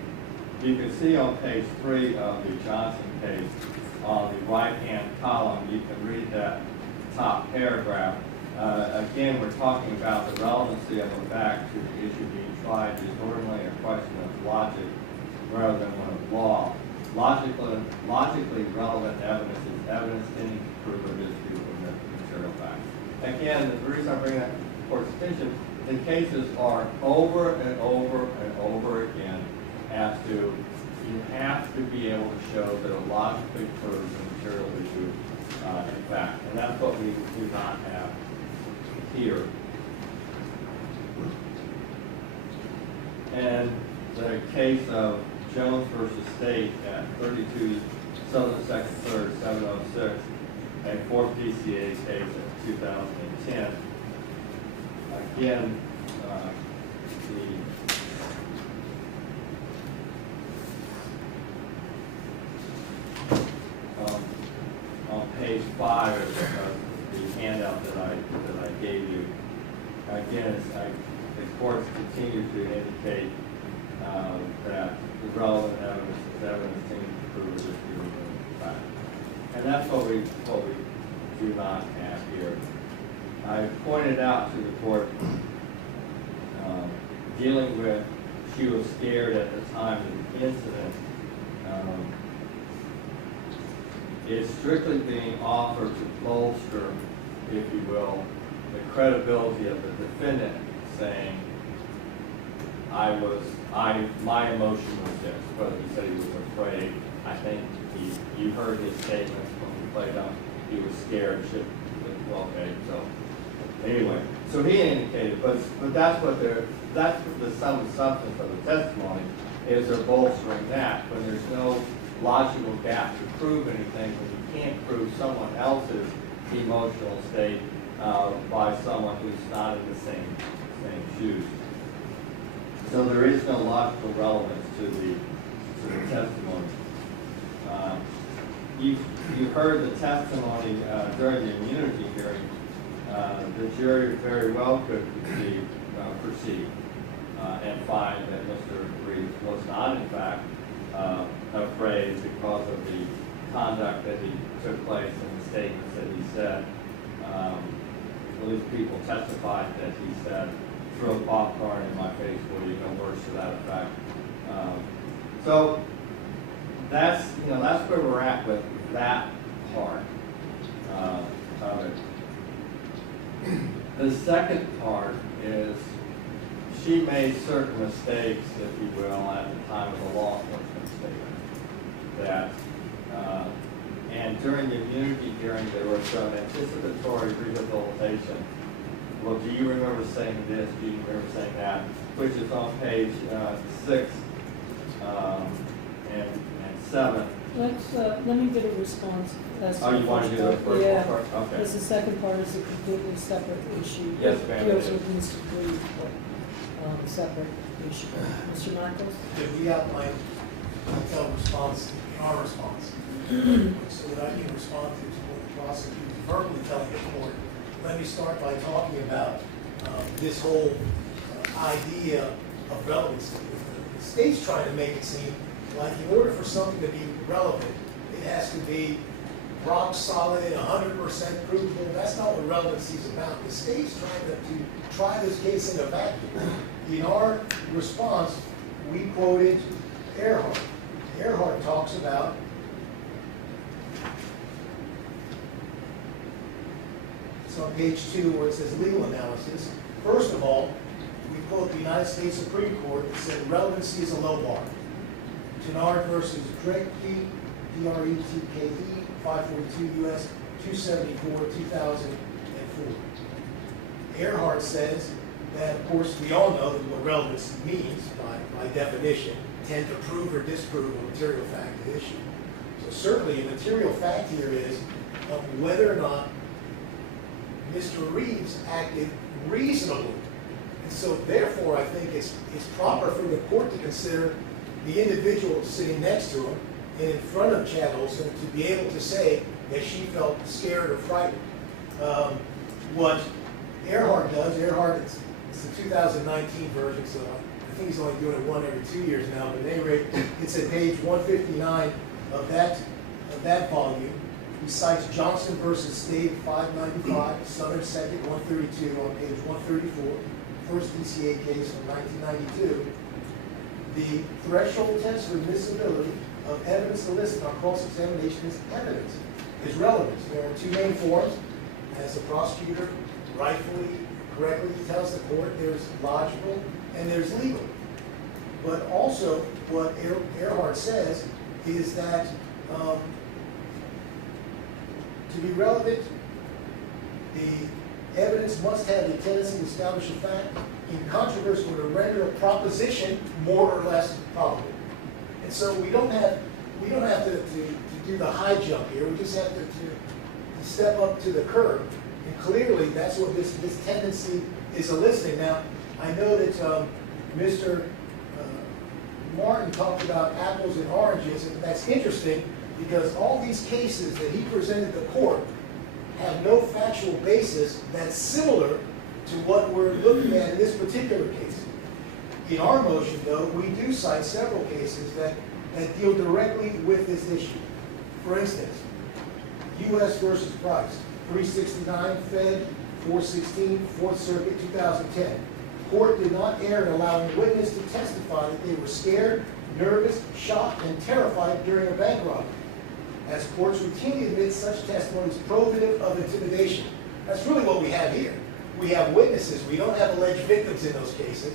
You can see on page 3 of the Johnson case, on the right-hand column, you can read that top paragraph. Again, we're talking about the relevancy of a fact to the issue being tried disorderly, a question of logic rather than one of law. Logically relevant evidence is evidence tending to prove a dispute with a material fact. Again, the reason I bring that to the court's attention, the cases are over and over and over again as to you have to be able to show that it logically proves a material issue in fact. And that's what we do not have here. And the case of Jones versus State at 32 Southern 2nd 3rd 706, a 4th DCA case in 2010. Again, on page 5 of the handout that I gave you, again, the courts continue to indicate that the relevant evidence is evidence tending to prove a disputable fact. And that's what we do not have here. I pointed out to the court, dealing with, she was scared at the time of the incident, is strictly being offered to bolster, if you will, the credibility of the defendant, saying, my emotion was this, whether he said he was afraid. I think you heard his statements when we played up. He was scared. Well, okay, so anyway, so he indicated, but that's what that's the substance of the testimony is. They're bolstering that when there's no logical gap to prove anything, when you can't prove someone else's emotional state by someone who's not in the same shoes. So there is no logical relevance to the testimony. You heard the testimony during the immunity hearing. The jury very well could proceed and find that Mr. Reeves was not, in fact, afraid because of the conduct that he took place and the statements that he said. At least people testified that he said, "Throw popcorn in my face, will you?" No words to that effect. So that's where we're at with that part of it. The second part is she made certain mistakes, if you will, at the time of the law enforcement statement. That and during the immunity hearing, there was some anticipatory rehabilitation. Well, do you remember saying this? Do you remember saying that? Which is on page 6 and 7. Let me get a response. Oh, you want to do the first yeah, part? Okay. Because the second part is a completely separate issue. Yes, ma'am, it Deals is. with Mr. Reeves, but separate issue. Mr. Michaels? If we outline detailed response in our response, so that I can respond to what the prosecutor is verbally telling the court, let me start by talking about this whole idea of relevancy. The state's trying to make it seem like in order for something to be relevant, it has to be rock solid, 100% provable. That's not what relevancy is about. The state's trying to try this case in a vacuum. In our response, we quoted Earhart. Earhart talks about it's on page 2 where it says legal analysis. First of all, we quote the United States Supreme Court that said relevancy is a low bar. Tenard versus Drake, D-R-E-T-K-E, 542 U.S. 274, 2004. Earhart says that, of course, we all know that what relevancy means by definition, tend to prove or disprove a material fact of the issue. So certainly a material fact here is whether or not Mr. Reeves acted reasonably. And so therefore, I think it's proper for the court to consider the individual sitting next to him and in front of Chad Oulson to be able to say that she felt scared or frightened. What Earhart does, it's the 2019 version, so I think he's only doing it 1 every 2 years now, but at any rate, it's at page 159 of that volume. He cites Johnson versus State 595, Southern 2nd 132 on page 134, first DCA case from 1992. The threshold test for admissibility of evidence elicited on cross-examination is evidence, is relevance. There are 2 main forms. As the prosecutor rightfully, correctly tells the court, there's logical and there's legal. But also, what Earhart says is that to be relevant, the evidence must have a tendency to establish a fact in controversy or to render a proposition more or less probable. And so we don't have to do the high jump here. We just have to step up to the curb. And clearly, that's what this tendency is eliciting. Now, I know that Mr. Martin talked about apples and oranges, and that's interesting because all these cases that he presented to court have no factual basis that's similar to what we're looking at in this particular case. In our motion, though, we do cite several cases that deal directly with this issue. For instance, U.S. versus Price, 369 Fed 416, 4th Circuit, 2010. Court did not err in allowing witness to testify that they were scared, nervous, shocked, and terrified during a bank robbery, as courts routinely admit such testimony is probative of intimidation. That's really what we have here. We have witnesses. We don't have alleged victims in those cases.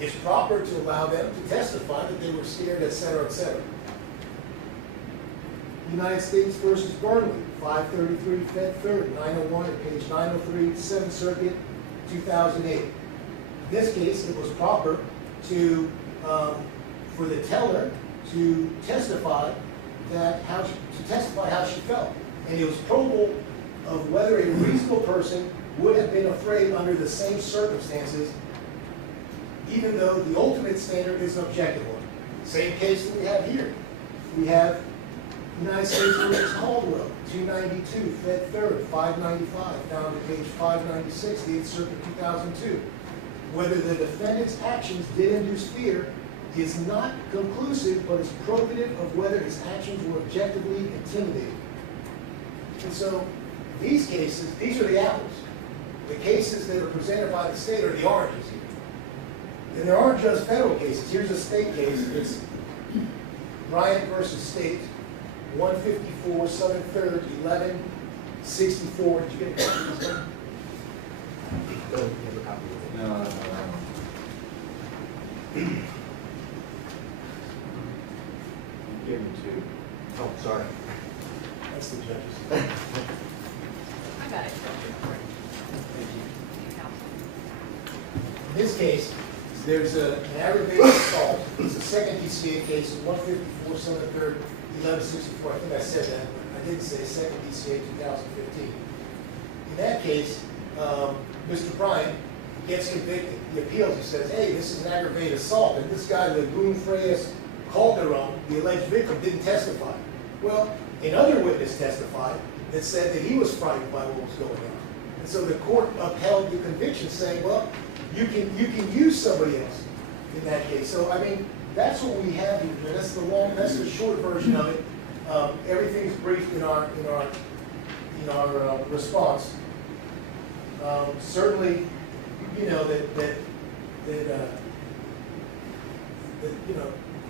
It's proper to allow them to testify that they were scared, et cetera, et cetera. United States versus Burnley, 533 Fed 3rd, 901 at page 903, 7th Circuit, 2008. In this case, it was proper to, for the teller to testify how she felt. And it was probable of whether a reasonable person would have been afraid under the same circumstances, even though the ultimate standard is an objective one. Same case that we have here. We have United States versus Caldwell, 292, Fed 3rd, 595, down to page 596, the 8th Circuit, 2002. Whether the defendant's actions did induce fear is not conclusive, but is probative of whether his actions were objectively intimidating. And so, these cases, these are the apples. The cases that are presented by the state are the oranges here. And there aren't just federal cases. Here's a state case. It's Bryant versus State, 154 Southern 3rd, 1164. Did you get a copy of this one? No. Give me two. Oh, sorry. That's the judges. I got it. In this case, there's an aggravated assault. It's a second DCA case, 154 Southern 3rd, 1164. I think I said that, but I didn't say second DCA 2015. In that case, Mr. Bryant gets convicted. He appeals. He says, hey, this is an aggravated assault. And this guy, the Boone Freyas Calderon, the alleged victim, didn't testify. Well, another witness testified that said that he was frightened by what was going on. And so the court upheld the conviction, saying, well, you can use somebody else in that case. So, I mean, that's what we have here. That's the short version of it. Everything's briefed in our response. Certainly, you know, that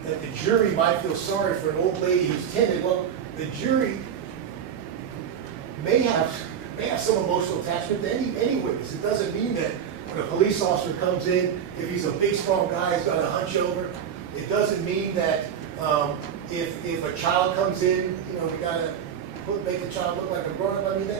the jury might feel sorry for an old lady who's tended. Well, the jury may have some emotional attachment to any witness. It doesn't mean that when a police officer comes in, if he's a big, strong guy, he's got a hunch over. It doesn't mean that if a child comes in, you know, we gotta make the child look like a grown-up. I mean,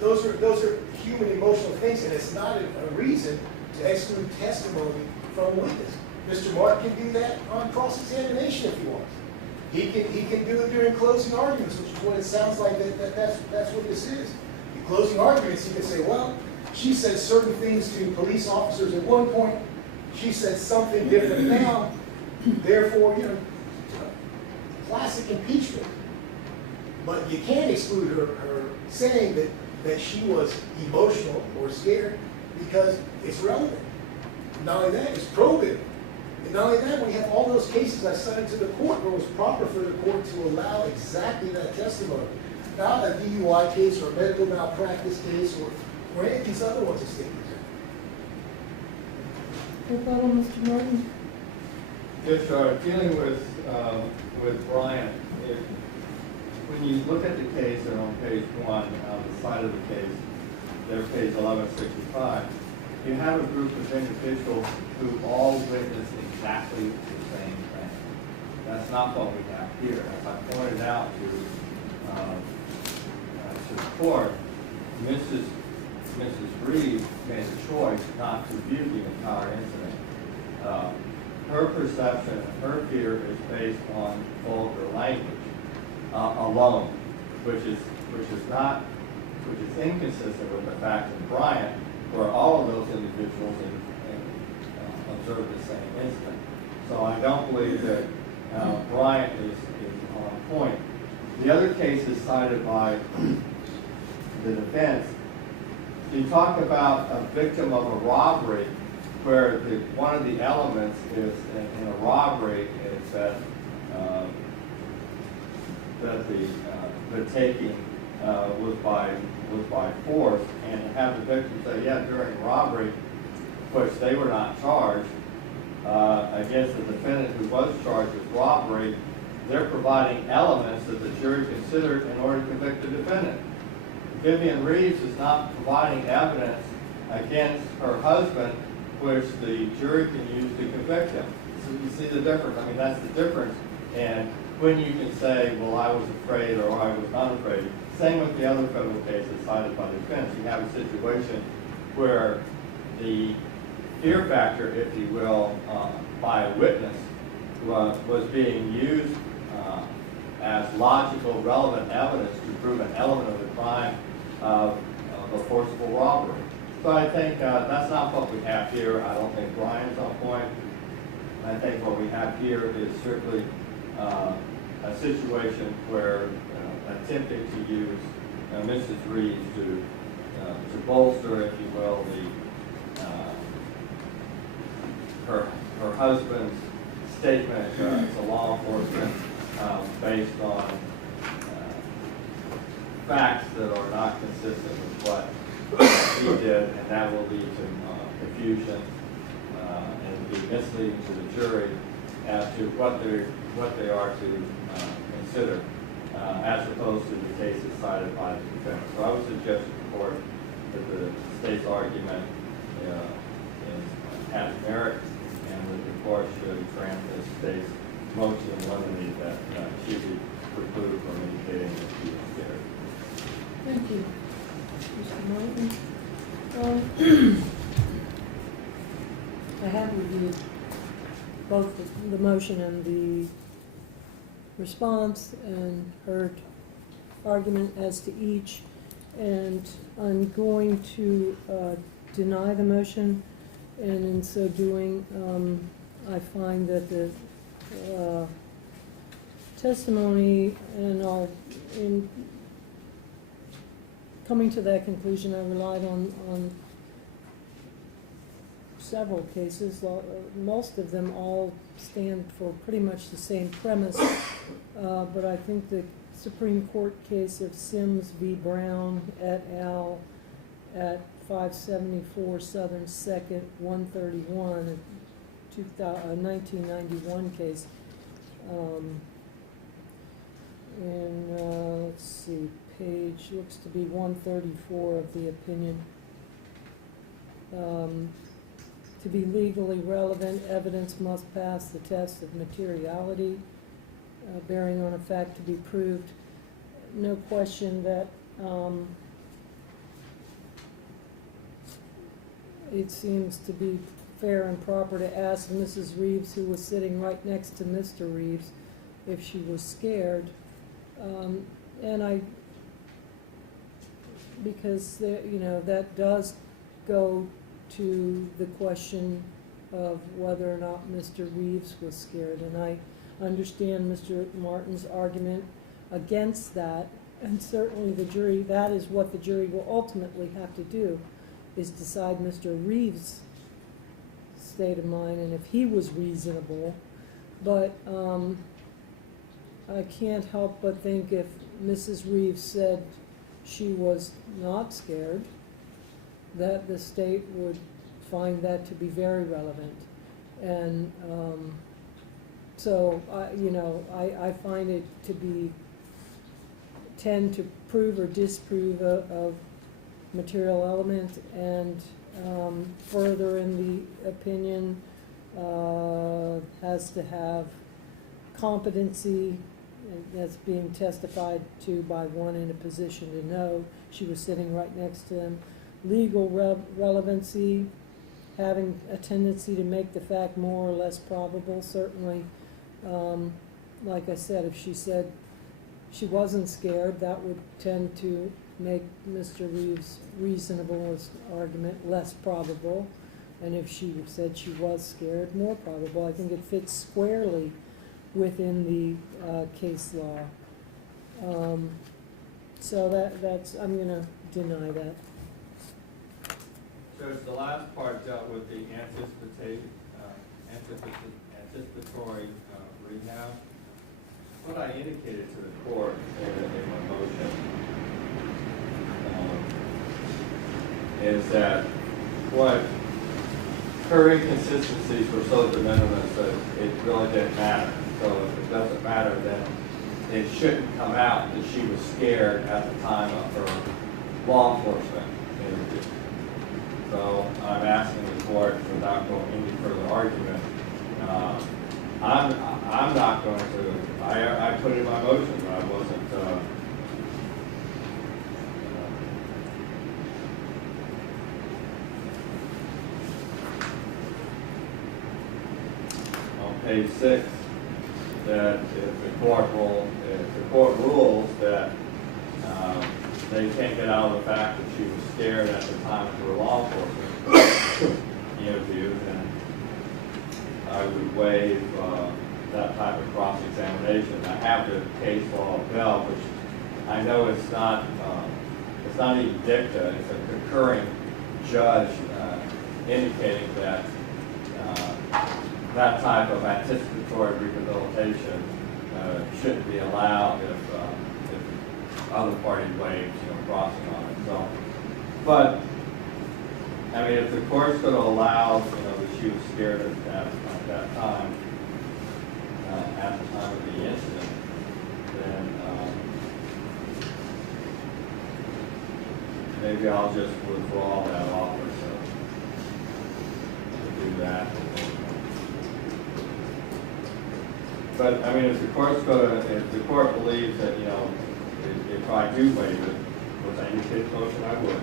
those are human emotional things, and it's not a reason to exclude testimony from a witness. Mr. Mark can do that on cross-examination if he wants. He can do it during closing arguments, which is what it sounds like that's what this is. In closing arguments, he can say, well, she said certain things to police officers at one point. She said something different now. Therefore, you know, classic impeachment. But you can't exclude her saying that she was emotional or scared because it's relevant. Not only that, it's probative. And not only that, we have all those cases I cited to the court where it was proper for the court to allow exactly that testimony. Not a DUI case or a medical malpractice case or any of these other ones that state Rebuttal, Mr. Martin? Just dealing with Bryant, when you look at the case, and on page 1, on the side of the case, there's page 1165, you have a group of individuals who all witnessed exactly the same thing. That's not what we have here. As I pointed out to the court, Mrs. Reeves made a choice not to view the entire incident. Her perception and her fear is based on vulgar language alone, which is inconsistent with the fact that Bryant, where all of those individuals observed the same incident. So I don't believe that Bryant is on point. The other cases cited by the defense you talk about a victim of a robbery where one of the elements is in a robbery is that the taking was by force, and to have the victim say, yeah, during robbery, which they were not charged, against the defendant who was charged with robbery, they're providing elements that the jury considered in order to convict the defendant. Vivian Reeves is not providing evidence against her husband, which the jury can use to convict him. So you see the difference. I mean, that's the difference. And when you can say, well, I was afraid or I was not afraid. Same with the other federal cases cited by the defense. You have a situation where the fear factor, if you will, by a witness was being used as logical, relevant evidence to prove an element of the crime of a forcible robbery. So I think that's not what we have here. I don't think Brian's on point. I think what we have here is strictly a situation where attempting to use Mrs. Reeves to bolster, if you will, her husband's statement to law enforcement based on facts that are not consistent with what he did, and that will lead to confusion and be misleading to the jury as to what they are to consider, as opposed to the cases cited by the defense. So I would suggest to the court that the state's argument has merit, and that the court should grant the state's motion in limine that she be precluded from indicating that she was scared. Thank you, Mr. Martin. I have reviewed both the motion and the response and heard argument as to each, and I'm going to deny the motion, and in so doing, I find that the testimony, and in coming to that conclusion, I relied on several cases. Most of them all stand for pretty much the same premise, but I think the Supreme Court case of Sims v. Brown et al. At 574 Southern 2nd, 131, a 1991 case. And let's see, page looks to be 134 of the opinion. To be legally relevant, evidence must pass the test of materiality, bearing on a fact to be proved. No question that it seems to be fair and proper to ask Mrs. Reeves, who was sitting right next to Mr. Reeves, if she was scared. Because that does go to the question of whether or not Mr. Reeves was scared. And I understand Mr. Martin's argument against that, and certainly the jury, that is what the jury will ultimately have to do, is decide Mr. Reeves' state of mind and if he was reasonable. But I can't help but think if Mrs. Reeves said she was not scared, that the state would find that to be very relevant. And so I find it to tend to prove or disprove of material element, and further in the opinion has to have competency that's being testified to by one in a position to know. She was sitting right next to him. Legal relevancy, having a tendency to make the fact more or less probable, certainly. Like I said, if she said she wasn't scared, that would tend to make Mr. Reeves' reasonableness argument less probable. And if she said she was scared, more probable. I think it fits squarely within the case law. So that's I'm going to deny that. Judge, the last part dealt with the anticipatory rehab. What I indicated to the court in my motion is that what her inconsistencies were so de minimis that it really didn't matter. So if it doesn't matter, then it shouldn't come out that she was scared at the time of her law enforcement interview. So I'm asking the court, without going any further argument, I'm not going to, I put in my motion, but I wasn't, on page 6, that if the court rules that they can't get out of the fact that she was scared at the time of her law enforcement interview, then I would waive that type of cross-examination. I have the case law of Bell, which I know it's not even dicta, it's a concurring judge indicating that that type of anticipatory rehabilitation shouldn't be allowed if other party waives, crossing on it. So, but I mean, if the court's going to allow, that she was scared at that time, at the time of the incident, then maybe I'll just withdraw that offer. So to do that. But I mean, if the court believes that if I do waive it, which I indicate the motion I would,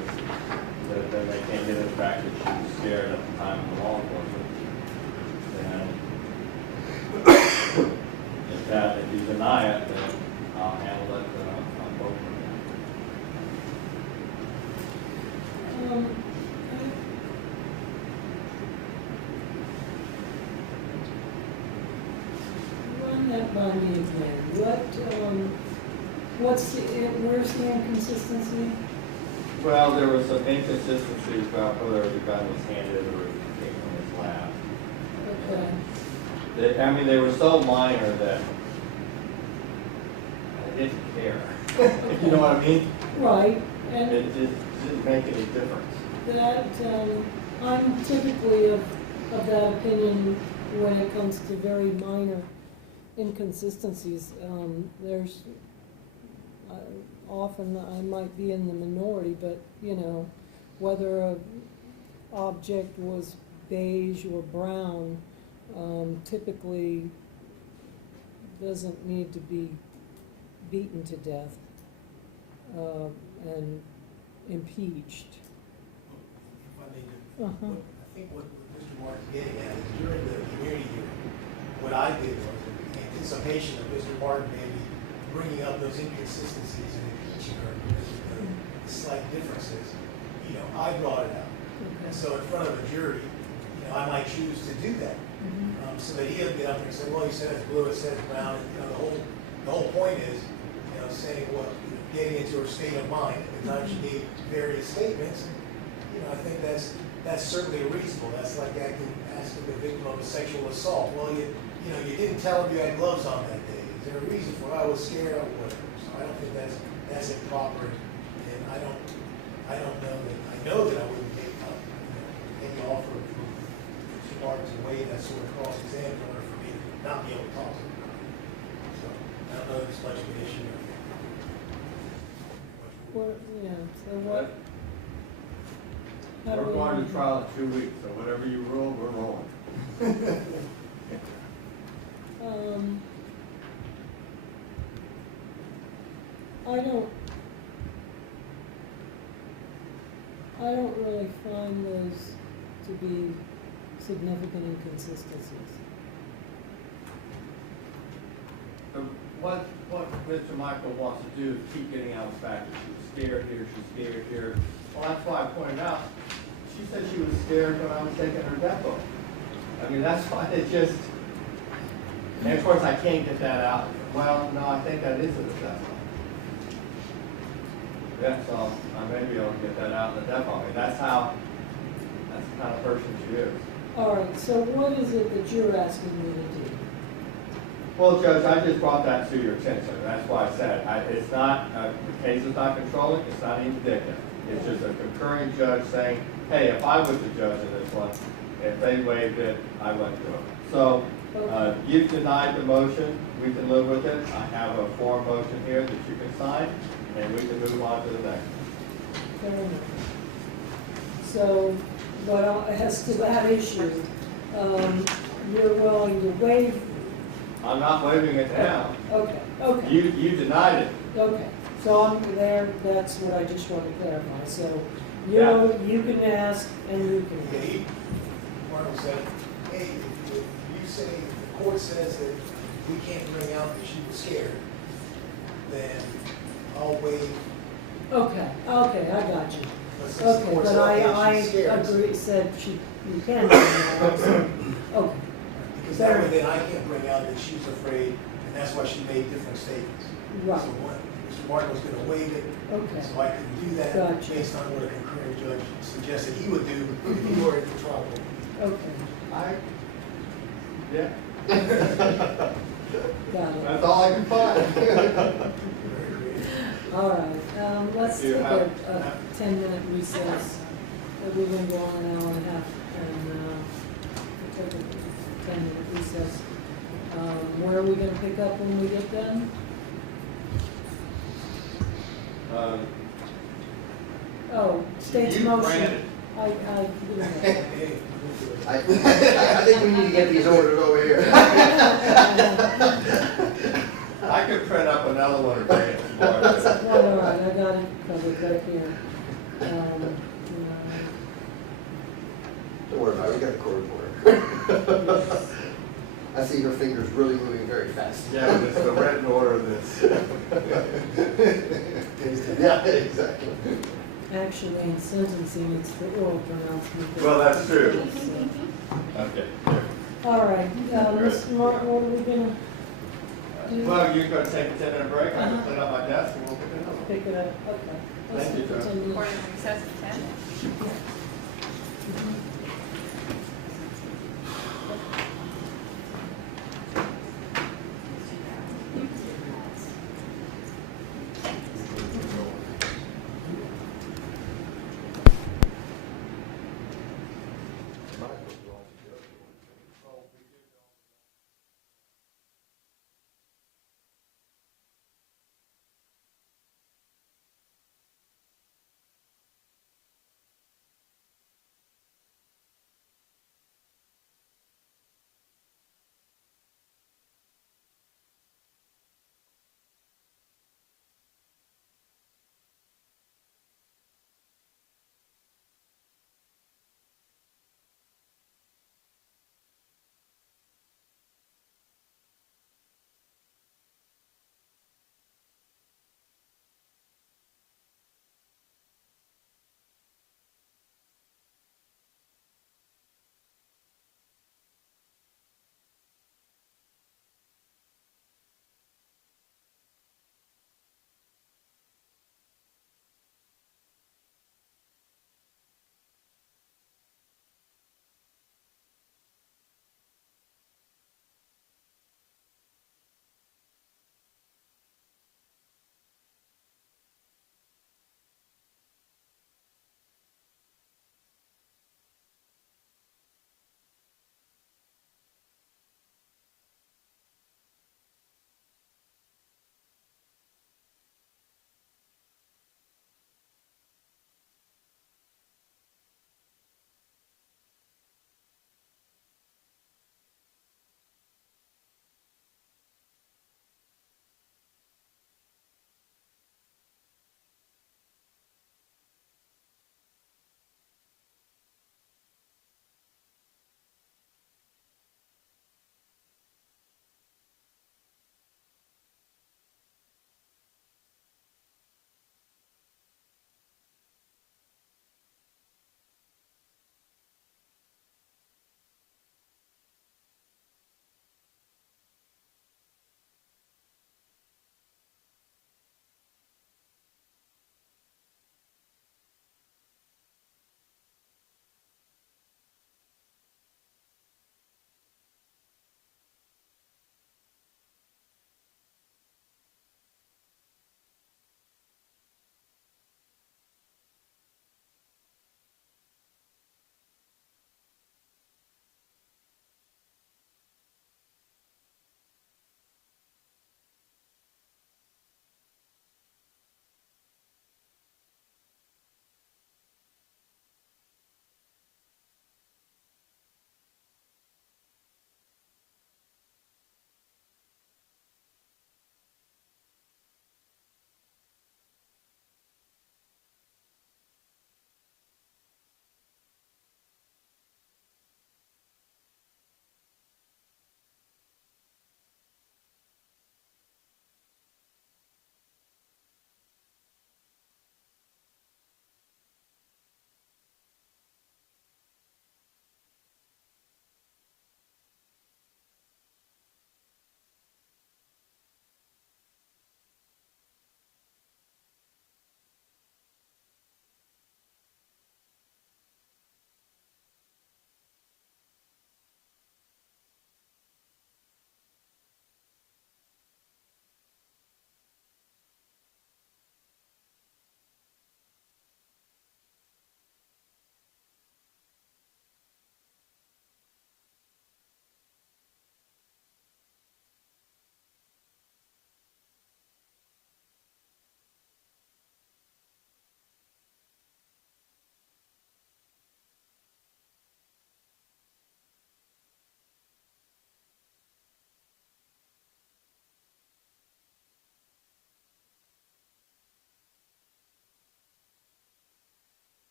then they can't get the fact that she was scared at the time of the law enforcement. Then if you deny it, then I'll handle it on both of them. Run that by me again. Where's the inconsistency? Well, there was some inconsistencies about whether the gun was handed or came from his lap. Okay. I mean, they were so minor that I didn't care. You know what I mean? Right. And It just didn't make any difference. that, I'm typically of that opinion when it comes to very minor inconsistencies. There's, often I might be in the minority, but, whether a object was beige or brown, typically doesn't need to be beaten to death and impeached. If I may, Uh-huh. I think what Mr. Martin's getting at is during the community hearing, what I did was in anticipation of Mr. Martin maybe bringing up those inconsistencies and impeaching her because of the slight differences, I brought it out. And so in front of a jury, I might choose to do that. So that he'll get up there and say, well, he said it's blue, it says brown. And, the whole point is, saying getting into her state of mind at the time she gave various statements. I think that's certainly reasonable. That's like asking the victim of a sexual assault. Well, you didn't tell him you had gloves on that day. Is there a reason for it? I was scared or whatever. So I don't think that's improper. And I know that I wouldn't take any offer of Mr. Martin to weigh that sort of cross-exam in order for me to not be able to talk to him. So I don't know if it's much of an issue. Well, yeah, so what? how do We're we- going to trial in 2 weeks, so whatever you rule, we're rolling. I don't really find those to be significant inconsistencies. What Mr. Michael wants to do is keep getting out the fact that she was scared here, she's scared here. Well, that's why I pointed out, she said she was scared when I was taking her depo. I mean, that's why it just, and of course I can't get that out. Well, no, I think that is a depo. Yeah, so I may be able to get that out in the depo. I mean, that's how kind of person she is. All right, so what is it that you're asking me to do? Well, Judge, I just brought that to your attention. That's why I said, it's not, the case is not controlling, it's not even dicta. It's just a concurring judge saying, hey, if I was the judge in this one, if they waived it, I wouldn't do it. So, you've denied the motion, we can live with it. I have a form motion here that you can sign, and we can move on to the next. Fair enough. So, but as to that issue, you're willing to waive? I'm not waiving it now. Okay, okay. You denied it. Okay, so I'm there, that's what I just want to clarify. So, Yeah. you can ask and you can. Yeah, Martin said, hey, if you say, the court says that we can't bring out that she was scared, then I'll waive. Okay, okay, I got you. But since the Okay, court but said, okay, I she's scared, agree, said you can. Okay, because that way then I can't bring out that she's afraid, and that's why she made different statements. right, So what, Mr. Martin was gonna waive it, okay. so I could do that Gotcha. based on what a concurring judge suggested he would do if he were in the trial. Okay, Yeah. got it. That's all I can find. Very creative. All right, let's Do you take have- a 10-minute recess. We've been going an hour and a half, and we'll take a 10-minute recess. Where are we gonna pick up when we get done? Oh, state's You motion. granted. I, Hey, I think we need to get these orders over here. I could print up another one and bring it tomorrow. well, all right, I got it covered right here. Don't worry about it, we got the court reporter. Yes. I see her fingers really moving very fast. Yeah, it's the written order of this. Yeah, exactly. Actually, in sentencing, it's the oral pronouncement. Well, that's true. So, Okay. all right, Mr. Martin, what are we gonna do? Well, you're gonna take a 10-minute break, I'm Uh-huh. gonna clean up my desk and we'll pick it up. Pick it up, okay. Let's Thank you, take a Joe. 10 minutes. Morning recess at 10. Mhm.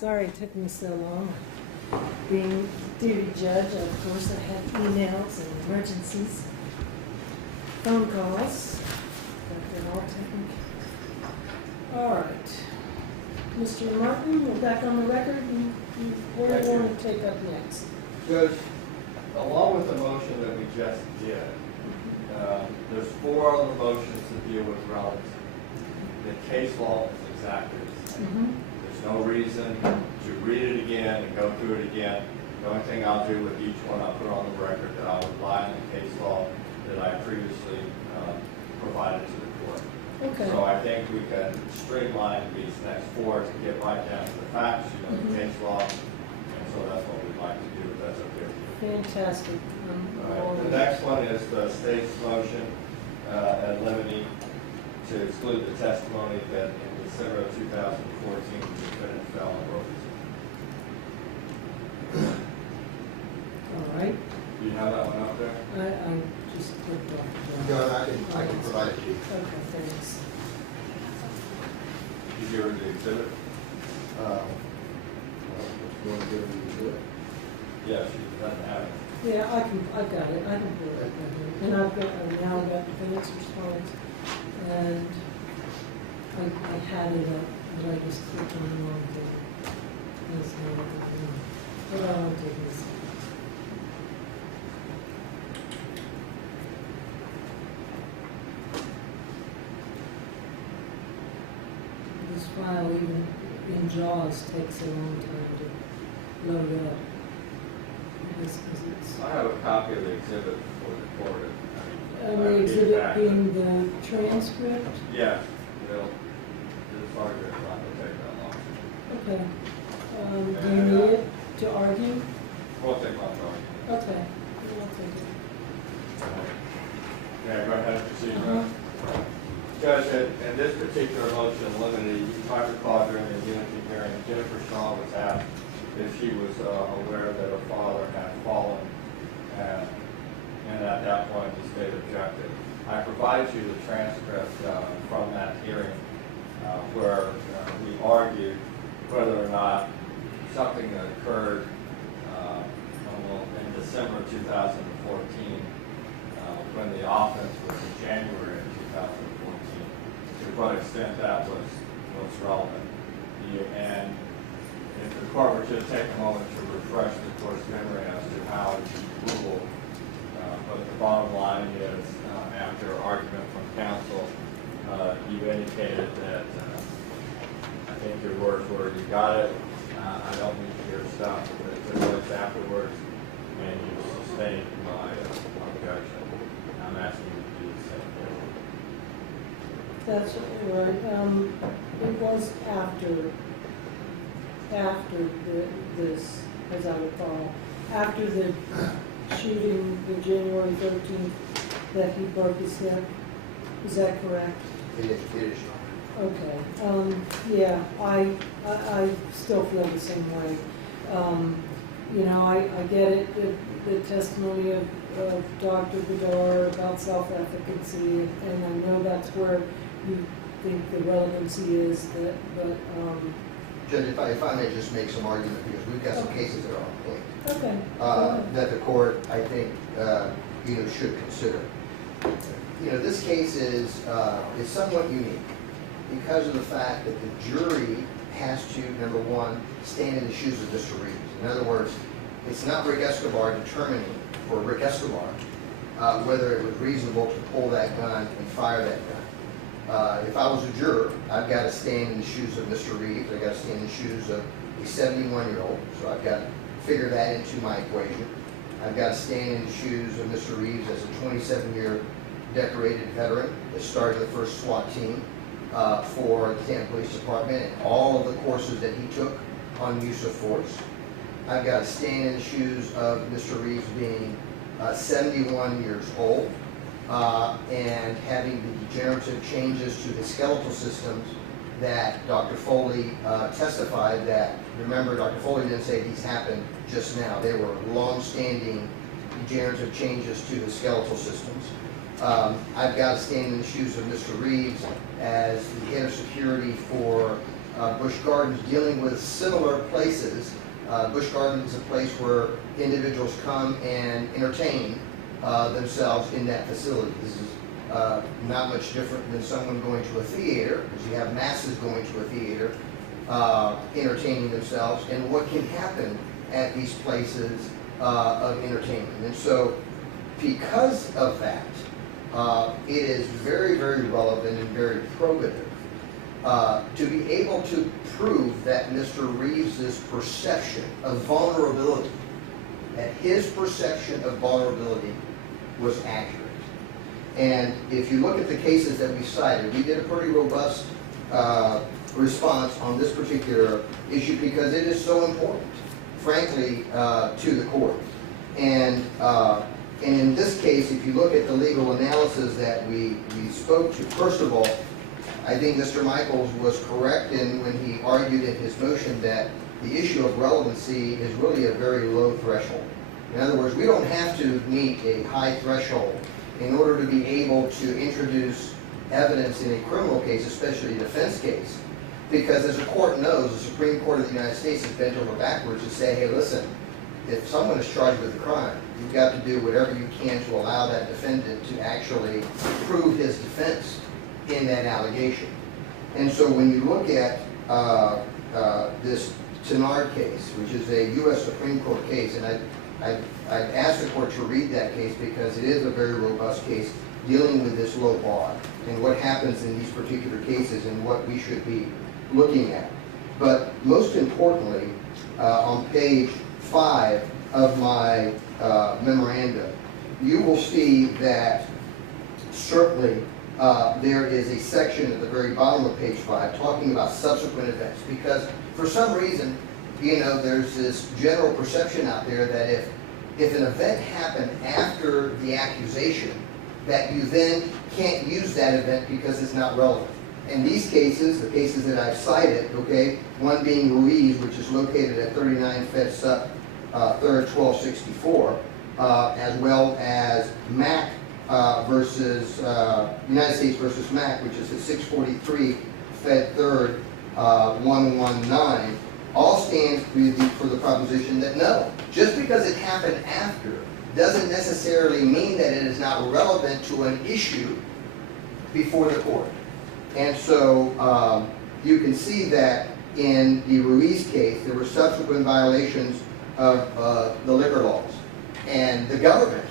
Sorry it took me so long. Being duty judge, of course, I had emails and emergencies, phone calls, but they're all taken care of. All right. Mr. Martin, we're back on the record. What do you want to take up next? Judge, along with the motion that we just did, there's 4 other motions to deal with relatives. The case law is exactly the same. There's no reason to read it again and go through it again. The only thing I'll do with each one, I'll put on the record that I will rely on the case law that I previously provided to the court. Okay. So I think we can streamline these next 4 to get right down to the facts, the case law, and so that's what we'd like to do, if that's okay with you. Fantastic. All right. The next one is the state's motion ad limine to exclude the testimony that in December of 2014, the defendant fell on broken. All right. Do you have that one up there? I just clicked off. No, I can provide it to you. Okay, thanks. Did you ever the exhibit? You want to give me to it? Yes, she doesn't have it. Yeah, I've got it. I can pull it up right here. And now I've got the defendant's response. And I had it up, but I just clicked on the wrong thing. That's not what I want. But I'll take this. This file, even in JAWS, takes a long time to load up. Because it's, I have a copy of the exhibit for the court. I the would give it exhibit back. being the transcript. Yes, this argument's not going to take that long. Okay. Do you need it to argue? Won't take long to argue. Okay. I'll take it. Yeah, go ahead and proceed. Uh-huh. Judge, in this particular motion limited, you might recall during the unity hearing, Jennifer Shaw was asked if she was aware that her father had fallen, and at that point the state objected. I provided you the transcript from that hearing where we argued whether or not something that occurred in December 2014 when the offense was in January of 2014, to what extent that was relevant. And if the court were to take a moment to refresh the court's memory as to how you ruled, but the bottom line is, after argument from counsel, you indicated that, I think your words were, you got it, I don't need to hear stuff, but it took place afterwards, and you sustained my objection. I'm asking you to do the same thing. That's right. It was after this, as I recall, after the shooting, the January 13th, that he broke his hip. Is that correct? It is. Okay. Yeah, I still feel the same way. I get it, the testimony of Dr. Bedard about self-efficacy, and I know that's where you think the relevancy is, but Judge, if I may just make some argument, because we've got some cases that are on point. okay. That the court, I think, should consider. This case is somewhat unique because of the fact that the jury has to, number one, stand in the shoes of Mr. Reeves. In other words, it's not Rick Escobar determining for Rick Escobar whether it was reasonable to pull that gun and fire that gun. If I was a juror, I've got to stand in the shoes of Mr. Reeves. I've got to stand in the shoes of a 71-year-old, so I've got to figure that into my equation. I've got to stand in the shoes of Mr. Reeves as a 27-year decorated veteran that started the first SWAT team for the Tampa Police Department and all of the courses that he took on use of force. I've got to stand in the shoes of Mr. Reeves being 71 years old and having the degenerative changes to the skeletal systems that Dr. Foley testified that, remember, Dr. Foley didn't say these happened just now. They were long-standing degenerative changes to the skeletal systems. I've got to stand in the shoes of Mr. Reeves as the head of security for Busch Gardens, dealing with similar places. Busch Gardens is a place where individuals come and entertain themselves in that facility. This is not much different than someone going to a theater, because you have masses going to a theater, entertaining themselves, and what can happen at these places of entertainment. And so, because of that, it is very, very relevant and very probative to be able to prove that Mr. Reeves' perception of vulnerability, that his perception of vulnerability was accurate. And if you look at the cases that we cited, we did a pretty robust response on this particular issue because it is so important, frankly, to the court. And in this case, if you look at the legal analysis that we spoke to, first of all, I think Mr. Michaels was correct when he argued in his motion that the issue of relevancy is really a very low threshold. In other words, we don't have to meet a high threshold in order to be able to introduce evidence in a criminal case, especially a defense case. Because as the court knows, the Supreme Court of the United States has bent over backwards to say, hey, listen, if someone is charged with a crime, you've got to do whatever you can to allow that defendant to actually prove his defense in that allegation. And so when you look at this Tenard case, which is a U.S. Supreme Court case, and I'd ask the court to read that case because it is a very robust case dealing with this low bar and what happens in these particular cases and what we should be looking at. But most importantly, on page 5 of my memorandum, you will see that certainly there is a section at the very bottom of page 5 talking about subsequent events, because for some reason, you know, there's this general perception out there that if an event happened after the accusation, that you then can't use that event because it's not relevant. In these cases, the cases that I've cited, okay, one being Ruiz, which is located at 39 Fed Sup 3rd 1264, as well as Mack versus United States versus Mack, which is at 643 Fed 3rd 119, all stand for the proposition that no, just because it happened after doesn't necessarily mean that it is not relevant to an issue before the court. And so you can see that in the Ruiz case, there were subsequent violations of the liquor laws. And the government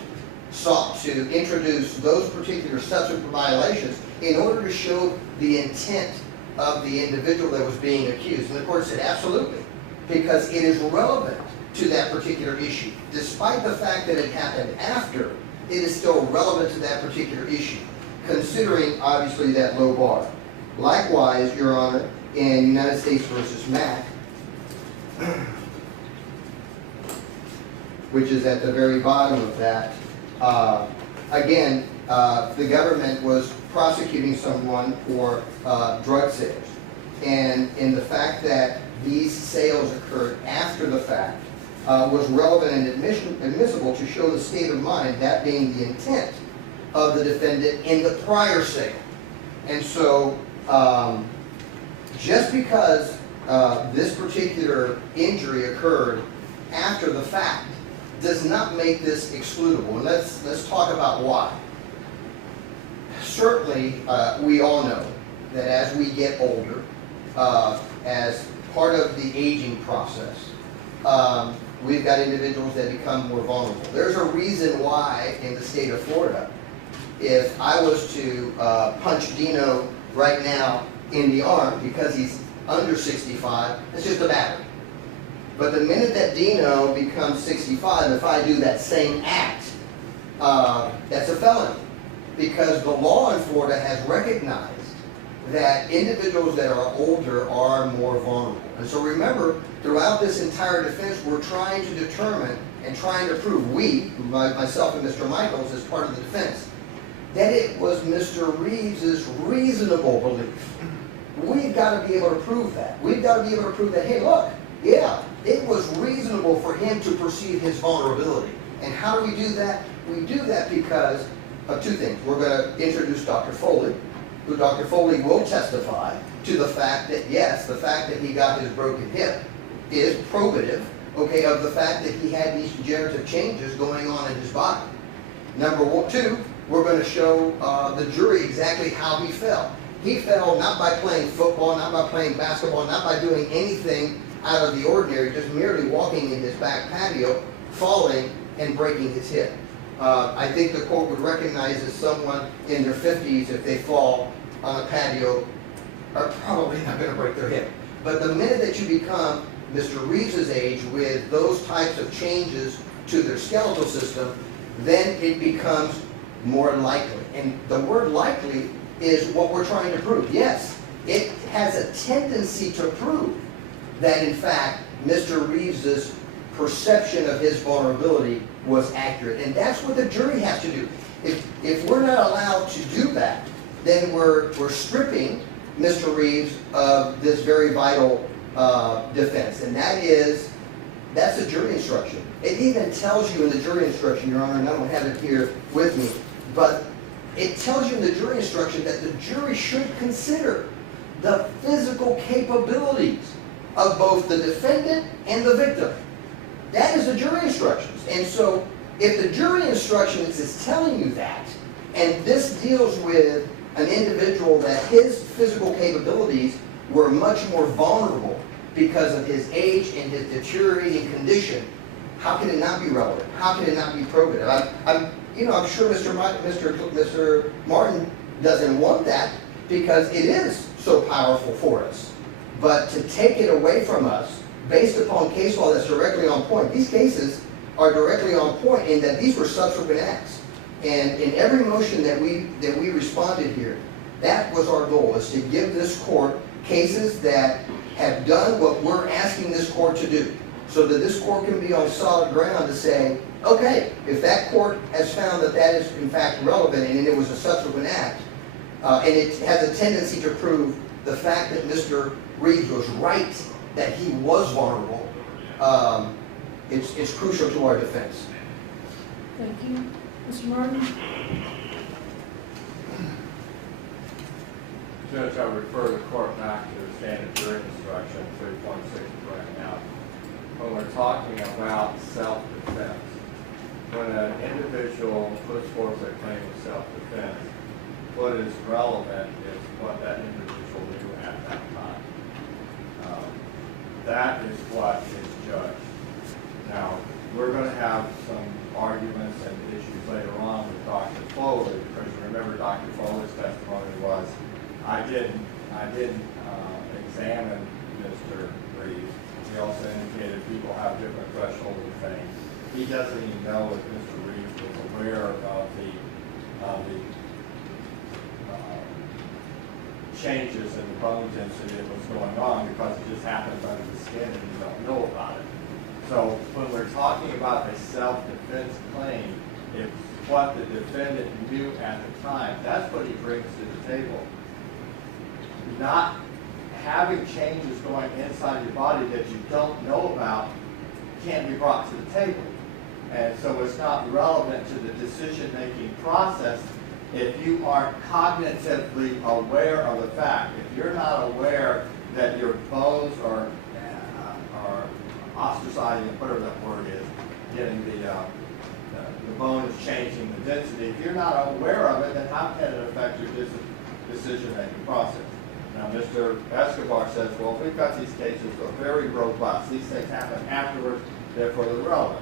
sought to introduce those particular subsequent violations in order to show the intent of the individual that was being accused. And the court said absolutely, because it is relevant to that particular issue. Despite the fact that it happened after, it is still relevant to that particular issue, considering obviously that low bar. Likewise, Your Honor, in United States versus Mack, which is at the very bottom of that, again, the government was prosecuting someone for drug sales. And in the fact that these sales occurred after the fact was relevant and admissible to show the state of mind, that being the intent of the defendant in the prior sale. And so just because this particular injury occurred after the fact does not make this excludable. And let's talk about why. Certainly, we all know that as we get older, as part of the aging process, we've got individuals that become more vulnerable. There's a reason why in the state of Florida, if I was to punch Dino right now in the arm because he's under 65, it's just a battery. But the minute that Dino becomes 65, if I do that same act, that's a felony. Because the law in Florida has recognized that individuals that are older are more vulnerable. And so remember, throughout this entire defense, we're trying to determine and trying to prove, myself and Mr. Michaels as part of the defense, that it was Mr. Reeves' reasonable belief. We've got to be able to prove that. We've got to be able to prove that, hey, look, yeah, it was reasonable for him to perceive his vulnerability. And how do we do that? We do that because of two things. We're going to introduce Dr. Foley, who Dr. Foley will testify to the fact that, yes, the fact that he got his broken hip is probative, okay, of the fact that he had these degenerative changes going on in his body. Number two, we're going to show the jury exactly how he fell. He fell not by playing football, not by playing basketball, not by doing anything out of the ordinary, just merely walking in his back patio, falling and breaking his hip. I think the court would recognize that someone in their 50s, if they fall on a patio, are probably not going to break their hip. But the minute that you become Mr. Reeves' age with those types of changes to their skeletal system, then it becomes more likely. And the word likely is what we're trying to prove. Yes, it has a tendency to prove that, in fact, Mr. Reeves' perception of his vulnerability was accurate. And that's what the jury has to do. If we're not allowed to do that, then we're stripping Mr. Reeves of this very vital defense. And that's a jury instruction. It even tells you in the jury instruction, Your Honor, and I don't have it here with me, but it tells you in the jury instruction that the jury should consider the physical capabilities of both the defendant and the victim. That is the jury instructions. And so if the jury instructions is telling you that, and this deals with an individual that his physical capabilities were much more vulnerable because of his age and his deteriorating condition, how can it not be relevant? How can it not be probative? I'm sure Mr. Martin doesn't want that because it is so powerful for us. But to take it away from us based upon case law that's directly on point, these cases are directly on point in that these were subsequent acts. And in every motion that we responded here, that was our goal, is to give this court cases that have done what we're asking this court to do, so that this court can be on solid ground to say, okay, if that court has found that that is in fact relevant and it was a subsequent act, and it has a tendency to prove the fact that Mr. Reeves was right, that he was vulnerable, it's crucial to our defense. Thank you. Mr. Martin? Judge, I refer the court back to the standard jury instruction 3.6 right now. When we're talking about self-defense, when an individual puts forth a claim of self-defense, what is relevant is what that individual knew at that time. That is what is judged. Now, we're going to have some arguments and issues later on with Dr. Foley, because you remember Dr. Foley's testimony was, I didn't examine Mr. Reeves. He also indicated people have different thresholds of fame. He doesn't even know if Mr. Reeves was aware of the changes in the bone density that was going on, because it just happens under the skin and you don't know about it. So when we're talking about a self-defense claim, it's what the defendant knew at the time. That's what he brings to the table. Not having changes going inside your body that you don't know about can't be brought to the table. And so it's not relevant to the decision-making process if you aren't cognitively aware of the fact. If you're not aware that your bones are ostracizing, whatever that word is, getting the bone is changing the density. If you're not aware of it, then how can it affect your decision-making process? Now, Mr. Escobar says, well, we've got these cases that are very robust. These things happen afterwards, therefore they're relevant.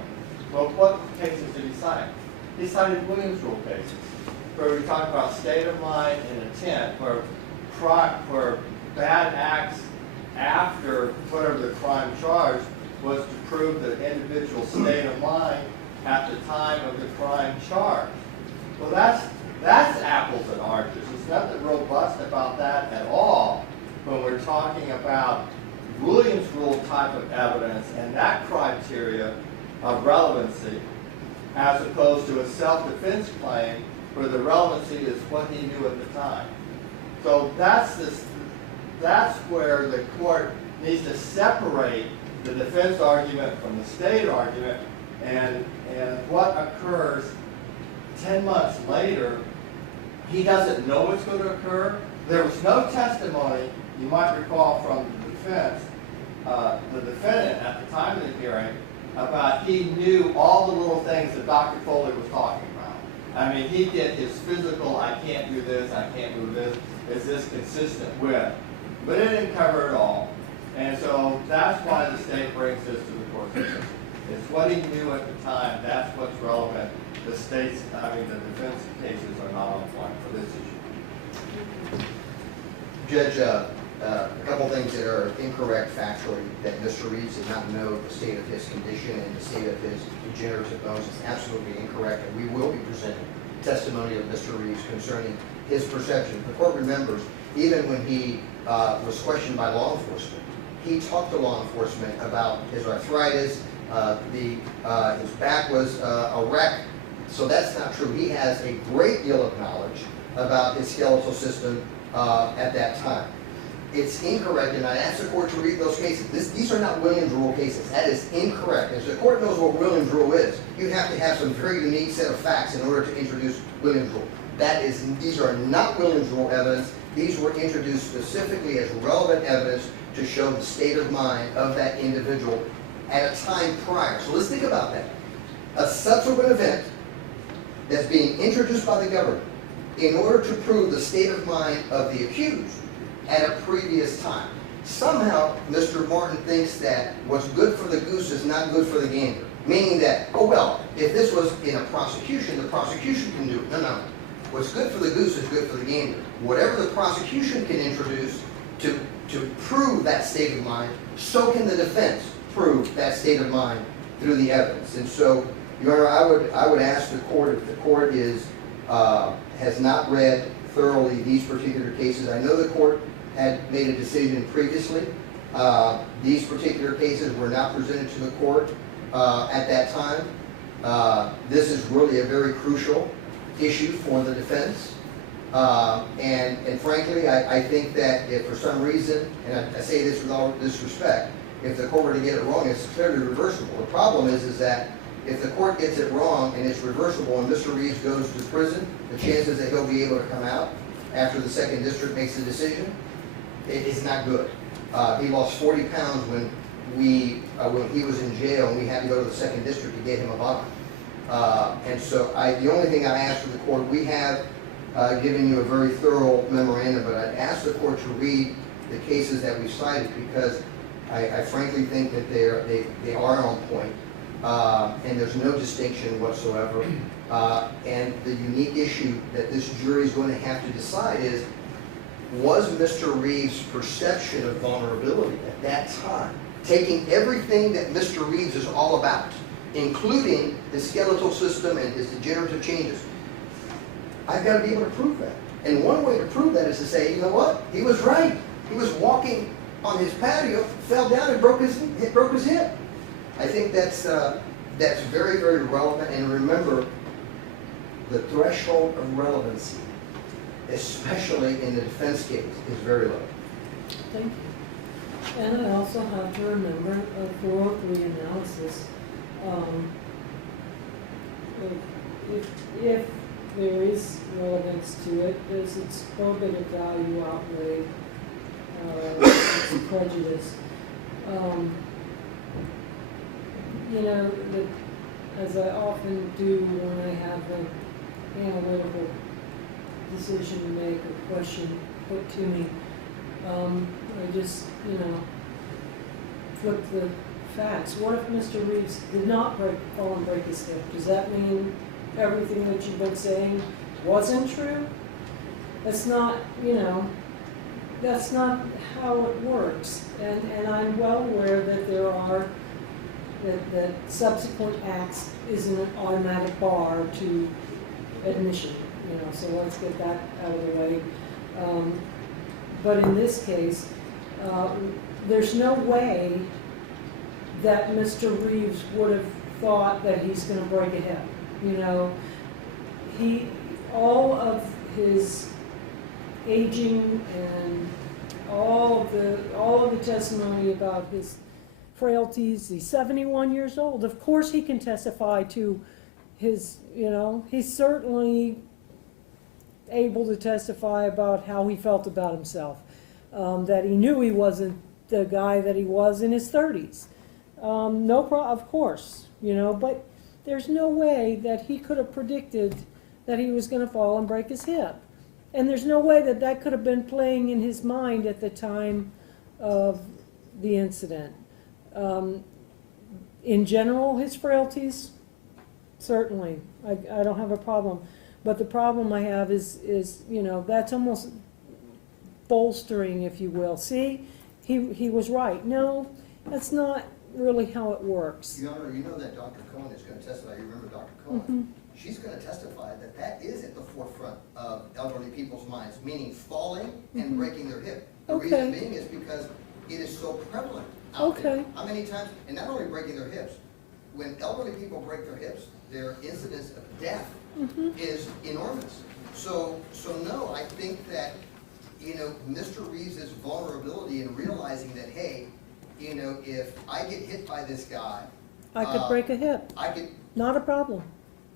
Well, what cases did he cite? He cited Williams Rule cases, where we talk about state of mind and intent, where bad acts after whatever the crime charged was to prove the individual's state of mind at the time of the crime charge. Well, that's apples and oranges. There's nothing robust about that at all when we're talking about Williams Rule type of evidence and that criteria of relevancy, as opposed to a self-defense claim where the relevancy is what he knew at the time. So that's where the court needs to separate the defense argument from the state argument, and what occurs 10 months later. He doesn't know what's going to occur. There was no testimony, you might recall from the defense, the defendant at the time of the hearing, about he knew all the little things that Dr. Foley was talking about. I mean, he did his physical, I can't do this, I can't do this, is this consistent with? But it didn't cover it all. And so that's why the state brings this to the court system. It's what he knew at the time, that's what's relevant. The state's, I mean, the defense cases are not on point for this issue. Judge, a couple things that are incorrect factually, that Mr. Reeves did not know the state of his condition and the state of his degenerative bones is absolutely incorrect, and we will be presenting testimony of Mr. Reeves concerning his perception. The court remembers, even when he was questioned by law enforcement, he talked to law enforcement about his arthritis, his back was a wreck, so that's not true. He has a great deal of knowledge about his skeletal system at that time. It's incorrect, and I asked the court to read those cases. These are not Williams Rule cases. That is incorrect. As the court knows what Williams Rule is, you have to have some very unique set of facts in order to introduce Williams Rule. These are not Williams Rule evidence. These were introduced specifically as relevant evidence to show the state of mind of that individual at a time prior. So let's think about that. A subsequent event that's being introduced by the government in order to prove the state of mind of the accused at a previous time. Somehow, Mr. Martin thinks that what's good for the goose is not good for the gander. Meaning that, oh well, if this was in a prosecution, the prosecution can do it. No. What's good for the goose is good for the gander. Whatever the prosecution can introduce to prove that state of mind, so can the defense prove that state of mind through the evidence. And so, Your Honor, I would ask the court, if the court has not read thoroughly these particular cases. I know the court had made a decision previously. These particular cases were not presented to the court at that time. This is really a very crucial issue for the defense. And frankly, I think that if for some reason, and I say this with all disrespect, if the court were to get it wrong, it's clearly reversible. The problem is that if the court gets it wrong and it's reversible and Mr. Reeves goes to prison, the chances that he'll be able to come out after the second district makes a decision, it's not good. He lost 40 pounds when he was in jail and we had to go to the second district to get him a bond. And so the only thing I ask for the court, we have given you a very thorough memorandum, but I'd ask the court to read the cases that we cited because I frankly think that they are on point. And there's no distinction whatsoever. And the unique issue that this jury is going to have to decide is, was Mr. Reeves' perception of vulnerability at that time, taking everything that Mr. Reeves is all about, including his skeletal system and his degenerative changes, I've got to be able to prove that. And one way to prove that is to say, you know what? He was right. He was walking on his patio, fell down and broke his hip. I think that's very, very relevant. And remember, the threshold of relevancy, especially in the defense case, is very low. Thank you. And I also have to remember a 403 analysis. If there is relevance to it, does its probative value outweigh its prejudice? You know, as I often do when I have an analytical decision to make or question put to me, I just, flip the facts. What if Mr. Reeves did not fall and break his hip? Does that mean everything that you've been saying wasn't true? That's not, that's not how it works. And I'm well aware that there are that subsequent acts isn't an automatic bar to admission, so let's get that out of the way. But in this case, there's no way that Mr. Reeves would have thought that he's going to break a hip. All of his aging and all of the testimony about his frailties. He's 71 years old. Of course he can testify to his, he certainly able to testify about how he felt about himself, that he knew he wasn't the guy that he was in his 30s. Of course, but there's no way that he could have predicted that he was going to fall and break his hip. And there's no way that that could have been playing in his mind at the time of the incident. In general, his frailties, certainly, I don't have a problem. But the problem I have is that's almost bolstering, if you will. See, he was right. No, that's not really how it works. Your Honor, you know that Dr. Cohen is going to testify. You remember Dr. Cohen? Mm-hmm. She's going to testify that that is at the forefront of elderly people's minds, meaning falling and breaking their hip. The reason being is because it is so prevalent out there. How many times, and not only breaking their hips, when elderly people break their hips, their incidence of death is enormous. So no, I think that, Mr. Reeves' vulnerability in realizing that, hey, if I get hit by this guy, I could break a hip. I could. Not a problem.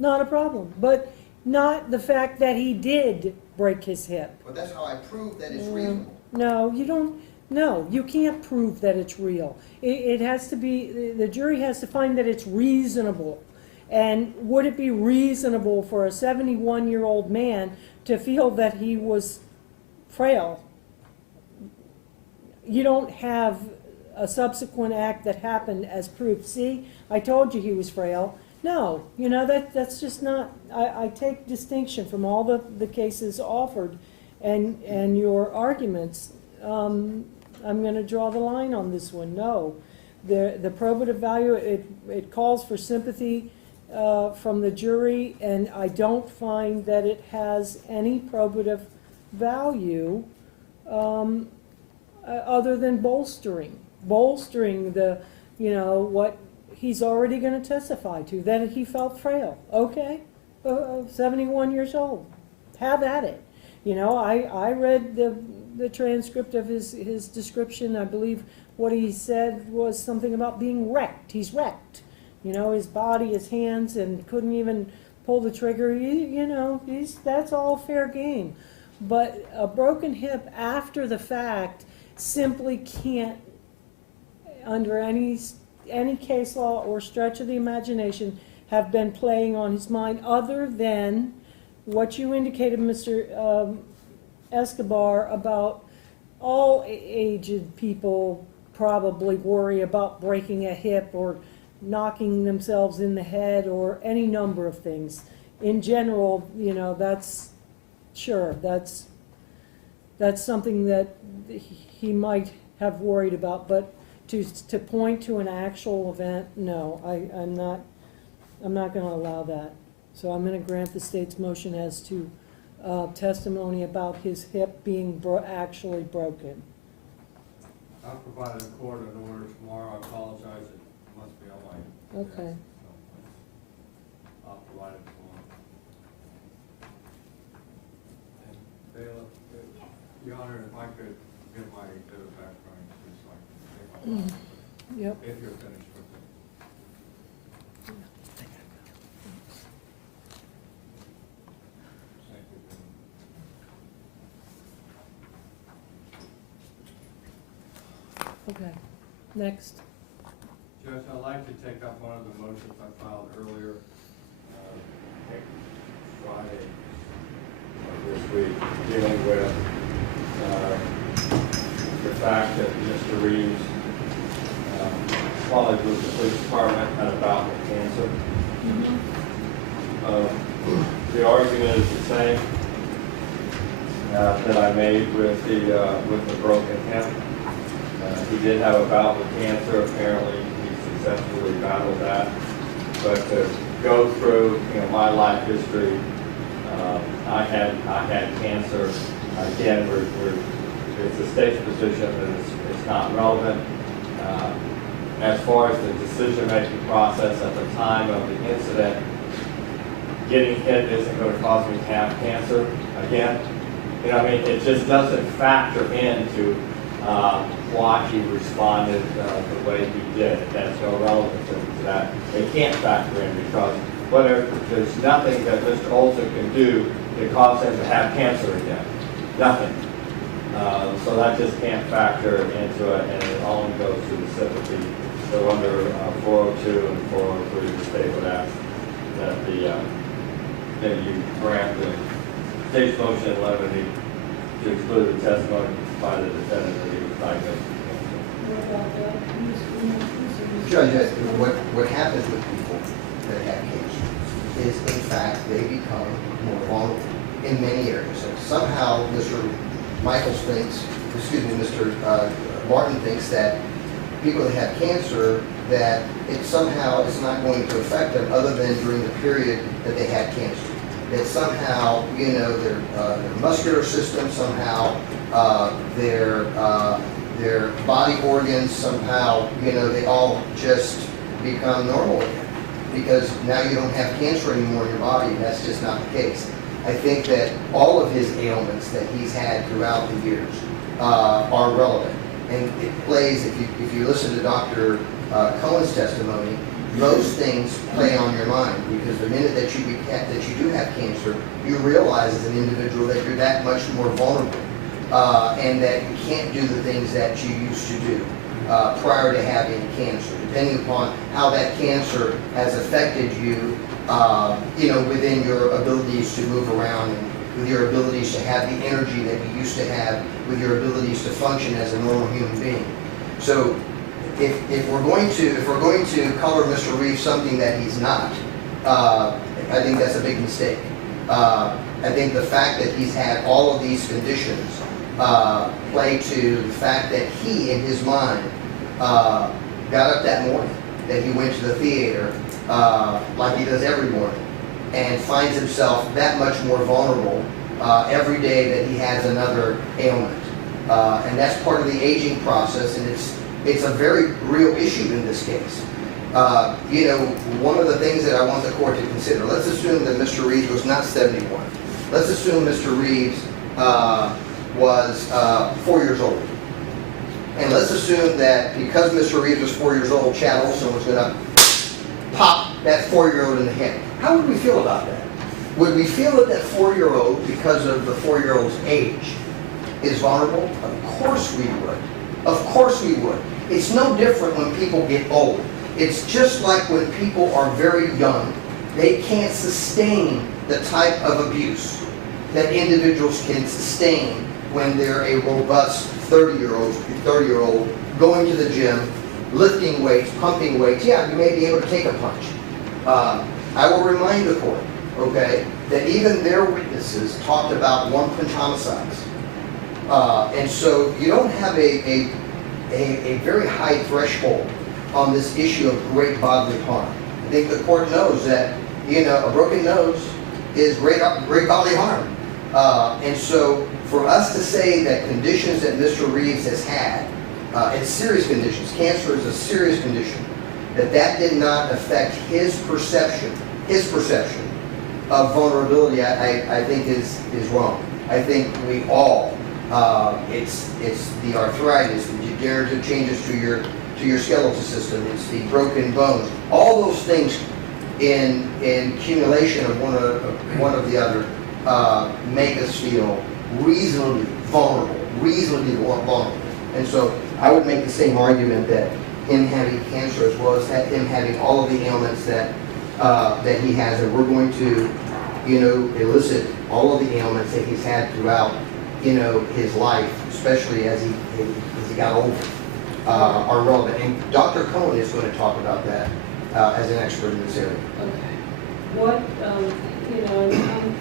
Not a problem. But not the fact that he did break his hip. But that's how I prove that it's reasonable. No, you don't. No, you can't prove that it's real. It has to be, the jury has to find that it's reasonable. And would it be reasonable for a 71-year-old man to feel that he was frail? You don't have a subsequent act that happened as proof. See, I told you he was frail. No, that's just not, I take distinction from all the cases offered and your arguments. I'm going to draw the line on this one. No, the probative value, it calls for sympathy from the jury, and I don't find that it has any probative value other than bolstering the, what he's already going to testify to, that he felt frail. Okay, 71 years old, have at it. I read the transcript of his description. I believe what he said was something about being wrecked. He's wrecked. His body, his hands, and couldn't even pull the trigger. That's all fair game. But a broken hip after the fact simply can't, under any case law or stretch of the imagination, have been playing on his mind other than what you indicated, Mr. Escobar, about all aged people probably worry about breaking a hip or knocking themselves in the head or any number of things. In general, that's something that he might have worried about, but to point to an actual event, no, I'm not going to allow that. So I'm going to grant the state's motion as to testimony about his hip being actually broken. I'll provide a court an order tomorrow. I apologize, it must be on my Okay. desk, so I'll provide it tomorrow. And Bailiff, Your Honor, if I could get my exhibit back running, just like take my time. Yep. If you're finished with it. Thank you. Okay, next. Judge, I'd like to take up one of the motions I filed earlier, Friday of this week, dealing with the fact that Mr. Reeves, while he was at the police department, had a bout with cancer. The argument is the same that I made with the broken hip. He did have a bout with cancer. Apparently, he successfully battled that. But to go through, my life history, I had cancer. Again, it's the state's position that it's not relevant. As far as the decision-making process at the time of the incident, getting hit isn't going to cause me to have cancer again. It just doesn't factor into why he responded the way he did. That's no relevance to that. It can't factor in because there's nothing that Mr. Oulson can do it caused him to have cancer again. Nothing. So that just can't factor into it, and it only goes to the sympathy. So under 402 and 403, the state would ask that that you grant the state's motion in limine to exclude the testimony by the defendant that he was diagnosed with cancer. What about that? Judge, what happens with people that have cancer is, in fact, they become more vulnerable in many areas. And somehow, Mr. Mr. Martin thinks that people that have cancer, that it somehow is not going to affect them other than during the period that they had cancer. That somehow, their muscular system, somehow their body organs, somehow, they all just become normal again. Because now you don't have cancer anymore in your body. That's just not the case. I think that all of his ailments that he's had throughout the years are relevant. And it plays, if you listen to Dr. Cohen's testimony, those things play on your mind, because the minute that you do have cancer, you realize as an individual that you're that much more vulnerable, and that you can't do the things that you used to do prior to having cancer, depending upon how that cancer has affected you, within your abilities to move around, and with your abilities to have the energy that you used to have, with your abilities to function as a normal human being. So if we're going to color Mr. Reeves something that he's not, I think that's a big mistake. I think the fact that he's had all of these conditions play to the fact that he, in his mind, got up that morning, that he went to the theater like he does every morning, and finds himself that much more vulnerable every day that he has another ailment. And that's part of the aging process, and it's a very real issue in this case. One of the things that I want the court to consider, let's assume that Mr. Reeves was not 71. Let's assume Mr. Reeves was 4 years old. And let's assume that because Mr. Reeves was 4 years old, Chad Oulson was going to pop that 4-year-old in the head. How would we feel about that? Would we feel that that 4-year-old, because of the 4-year-old's age, is vulnerable? Of course we would. Of course we would. It's no different when people get old. It's just like when people are very young. They can't sustain the type of abuse that individuals can sustain when they're a robust 30-year-old going to the gym, lifting weights, pumping weights. Yeah, you may be able to take a punch. I will remind the court, okay, that even their witnesses talked about 1-punch homicides. And so you don't have a very high threshold on this issue of great bodily harm. I think the court knows that, a broken nose is great bodily harm. And so for us to say that conditions that Mr. Reeves has had, and serious conditions, cancer is a serious condition, that did not affect his perception of vulnerability, I think is wrong. I think we all, it's the arthritis, the degenerative changes to your skeletal system, it's the broken bones, all those things in accumulation of one of the other make us feel reasonably vulnerable. And so I would make the same argument that him having cancer, as well as him having all of the ailments that he has, and we're going to, elicit all of the ailments that he's had throughout, his life, especially as he got older, are relevant. And Dr. Cohen is going to talk about that as an expert in this area. Okay. What, I'm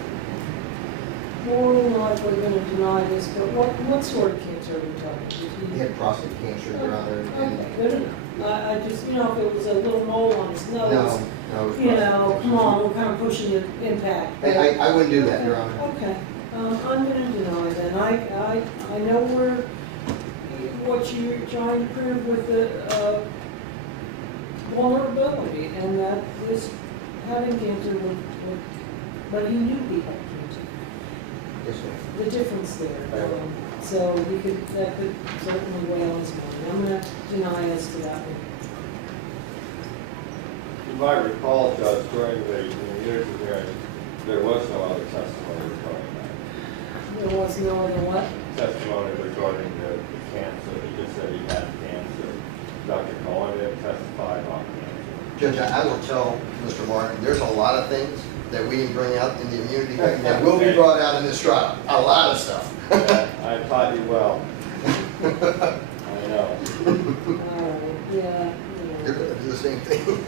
more than likely going to deny this, but what sort of cancer are we talking about? He had prostate cancer, Your Honor. Okay, good enough. I just, if it was a little mole on his nose, No, come on, we're kind of pushing the impact. I wouldn't do that, Your Honor. Okay, I'm going to deny that. I know what you're trying to prove with the vulnerability, and that is having cancer, but he knew he had cancer. Yes, sir. The difference there. So that could certainly weigh on his mind. I'm going to deny as to that one. You might recall, Judge, during the years of hearing, There was no other testimony regarding that. There was no other what? Testimony regarding the cancer. He just said he had cancer. Dr. Cohen didn't testify about cancer. Judge, I will tell Mr. Martin, there's a lot of things that we didn't bring out in the immunity hearing that will be brought out in this trial. A lot of stuff. Yeah, I taught you well. I know. Yeah. You're going to do the same thing.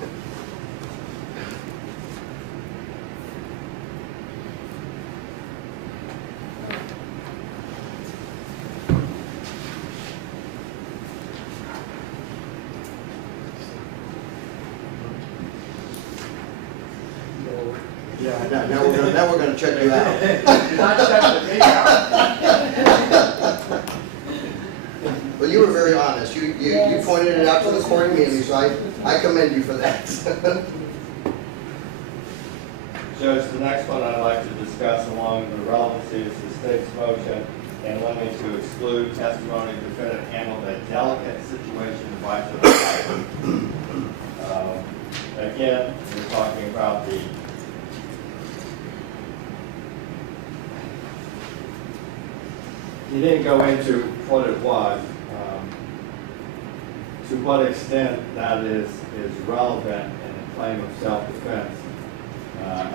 Yeah, now we're gonna check you out. Not checking me out. Well, you were very honest. You Yes. pointed it out to the court immediately, so I commend you for that. Judge, the next one I'd like to discuss along the relevancy is the state's motion and wanting to exclude testimony the defendant handled a delicate situation vice versa. Again, we're talking about the he didn't go into what it was, to what extent that is relevant in a claim of self-defense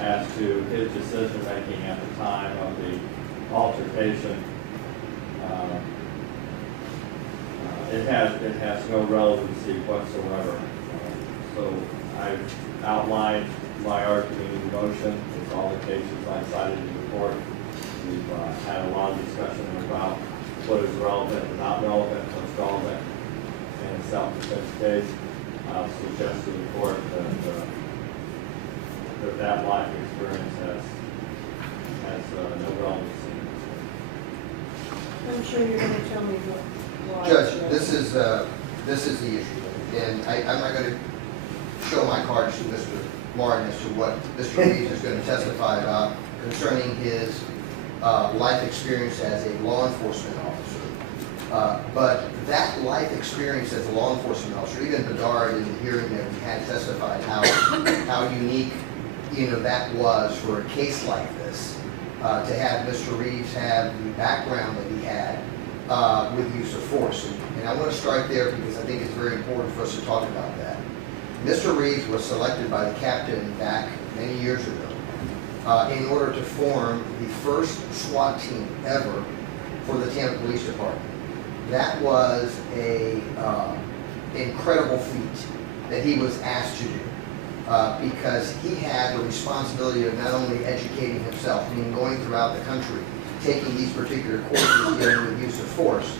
as to his decision-making at the time of the altercation. It has no relevancy whatsoever. So I've outlined my argument in motion with all the cases I cited in the court. We've had a lot of discussion about what is relevant and not relevant, what's relevant in a self-defense case. I'll suggest to the court that life experience has no relevancy. I'm sure you're gonna tell me why. Judge, this is the issue, and I'm not gonna show my cards to Mr. Martin as to what Mr. Reeves is gonna testify about concerning his life experience as a law enforcement officer. But that life experience as a law enforcement officer, even Bedard in the hearing that we had testified how unique, that was for a case like this, to have Mr. Reeves have the background that he had with use of force. And I want to strike there because I think it's very important for us to talk about that. Mr. Reeves was selected by the captain back many years ago in order to form the first SWAT team ever for the Tampa Police Department. That was a incredible feat that he was asked to do because he had the responsibility of not only educating himself, meaning going throughout the country, taking these particular courses dealing with use of force,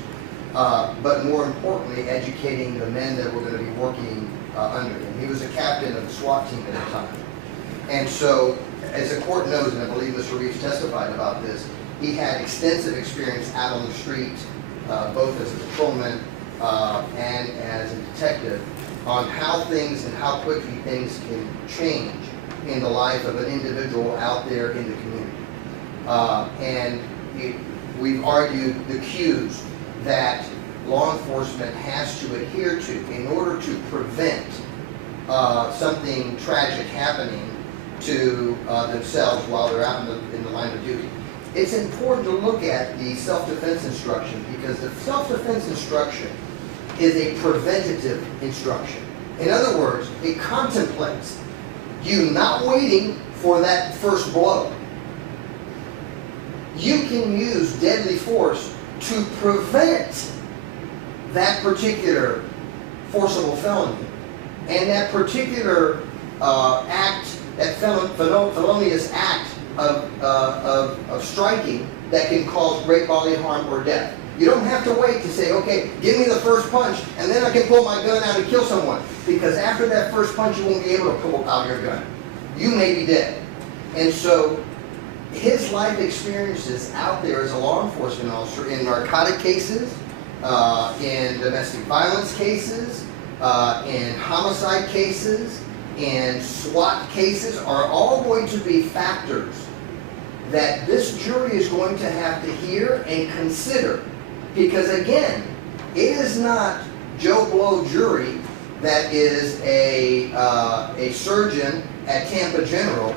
but more importantly, educating the men that were going to be working under him. He was a captain of the SWAT team at the time. And so, as the court knows, and I believe Mr. Reeves testified about this, he had extensive experience out on the street, both as a patrolman and as a detective, on how things and how quickly things can change in the life of an individual out there in the community. We've argued the cues that law enforcement has to adhere to in order to prevent something tragic happening to themselves while they're out in the line of duty. It's important to look at the self-defense instruction because the self-defense instruction is a preventative instruction. In other words, it contemplates you not waiting for that first blow. You can use deadly force to prevent that particular forcible felony and that particular act, that felonious act of striking that can cause great bodily harm or death. You don't have to wait to say, okay, give me the first punch and then I can pull my gun out and kill someone. Because after that first punch, you won't be able to pull out your gun. You may be dead. And so his life experiences out there as a law enforcement officer in narcotic cases, in domestic violence cases, in homicide cases, and SWAT cases are all going to be factors that this jury is going to have to hear and consider. Because again, it is not Joe Blow jury that is a surgeon at Tampa General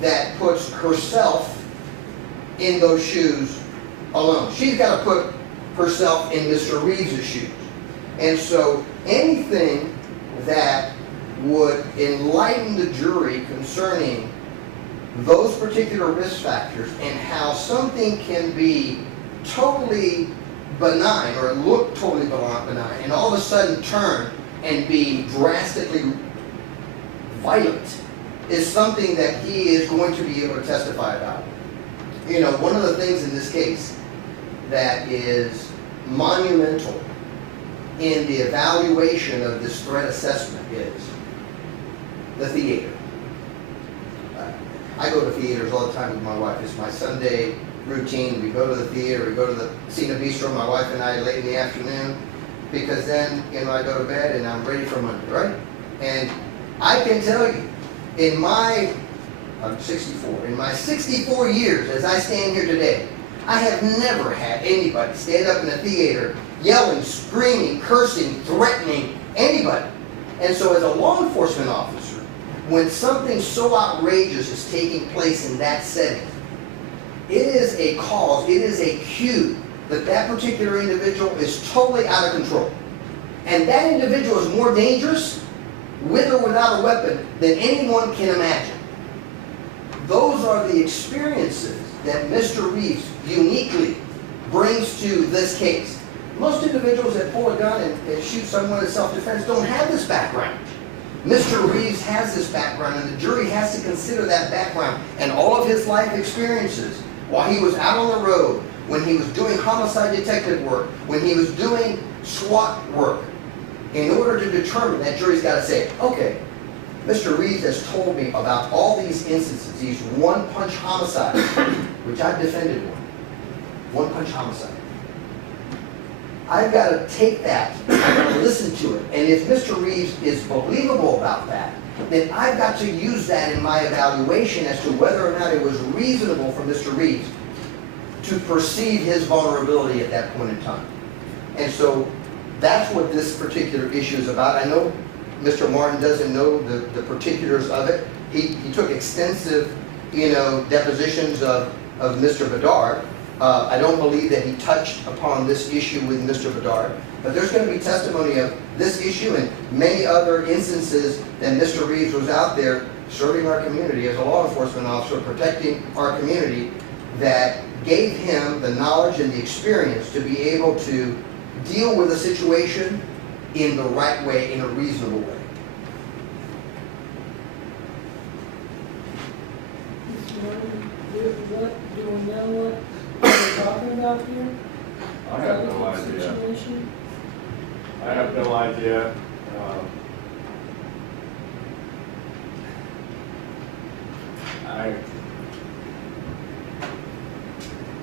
that puts herself in those shoes alone. She's got to put herself in Mr. Reeves' shoes. And so anything that would enlighten the jury concerning those particular risk factors and how something can be totally benign or look totally benign and all of a sudden turn and be drastically violent is something that he is going to be able to testify about. You know, one of the things in this case that is monumental in the evaluation of this threat assessment is the theater. I go to theaters all the time with my wife. It's my Sunday routine. We go to the theater, we go to the Cine Bistro, my wife and I, late in the afternoon, because then, you know, I go to bed and I'm ready for Monday, right? And I can tell you, I'm 64, in my 64 years as I stand here today, I have never had anybody stand up in a theater yelling, screaming, cursing, threatening anybody. And so as a law enforcement officer, when something so outrageous is taking place in that setting, it is a cause, it is a cue that that particular individual is totally out of control. And that individual is more dangerous with or without a weapon than anyone can imagine. Those are the experiences that Mr. Reeves uniquely brings to this case. Most individuals that pull a gun and shoot someone in self-defense don't have this background. Mr. Reeves has this background, and the jury has to consider that background and all of his life experiences while he was out on the road, when he was doing homicide detective work, when he was doing SWAT work. In order to determine, that jury's got to say, okay, Mr. Reeves has told me about all these instances, these one-punch homicides, which I've defended one-punch homicide. I've got to take that, I've got to listen to it, and if Mr. Reeves is believable about that, then I've got to use that in my evaluation as to whether or not it was reasonable for Mr. Reeves to perceive his vulnerability at that point in time. And so that's what this particular issue is about. I know Mr. Martin doesn't know the particulars of it. He took extensive, depositions of Mr. Bedard. I don't believe that he touched upon this issue with Mr. Bedard. But there's going to be testimony of this issue and many other instances that Mr. Reeves was out there serving our community as a law enforcement officer, protecting our community, that gave him the knowledge and the experience to be able to deal with a situation in the right way, in a reasonable way. Mr. Martin, do we know what we're talking about here? I have no Delicate idea. situation? I have no idea.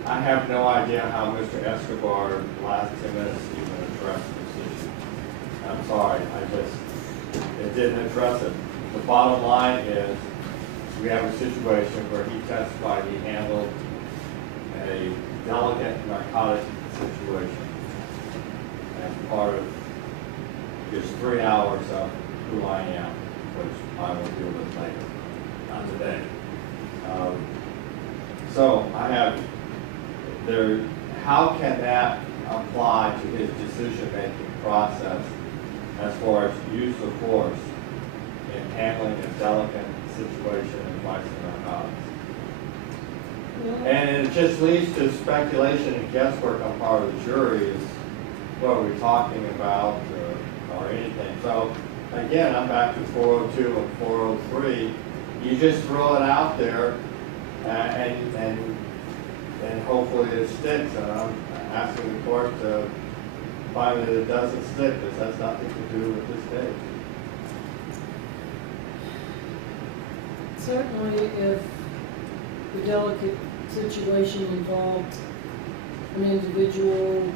I have no idea how Mr. Escobar, the last 10 minutes, even addressed this issue. I'm sorry, it didn't address it. The bottom line is, we have a situation where he testified he handled a delicate narcotic situation as part of his 3 hours of who I am, which I will deal with later, not today. So I have how can that apply to his decision-making process as far as use of force in handling a delicate situation in vice narcotics? And it just leads to speculation and guesswork on part of the jury is what are we talking about or anything. So again, I'm back to 402 and 403. You just throw it out there and hopefully it sticks. And I'm asking the court to find that it doesn't stick. This has nothing to do with this case. Certainly, if the delicate situation involved an individual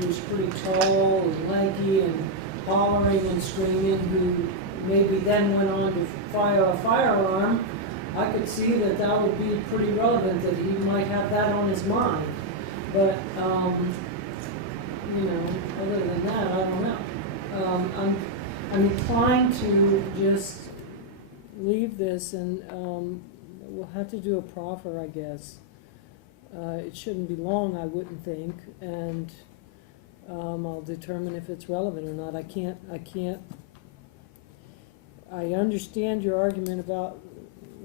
who's pretty tall and lanky and hollering and screaming, who maybe then went on to fire a firearm, I could see that would be pretty relevant, that he might have that on his mind. But, other than that, I don't know. I'm inclined to just leave this and we'll have to do a proffer, I guess. It shouldn't be long, I wouldn't think, and, I'll determine if it's relevant or not. I understand your argument about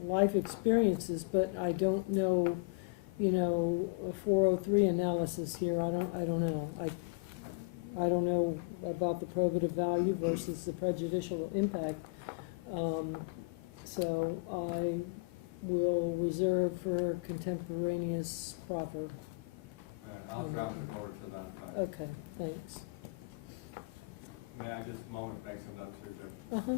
life experiences, but I don't know, you know, a 403 analysis here, I don't know. I don't know about the probative value versus the prejudicial impact. So I will reserve for contemporaneous proffer. I'll drop the board to that effect. Okay, thanks. May I just a moment make some notes here, Jim? Uh-huh.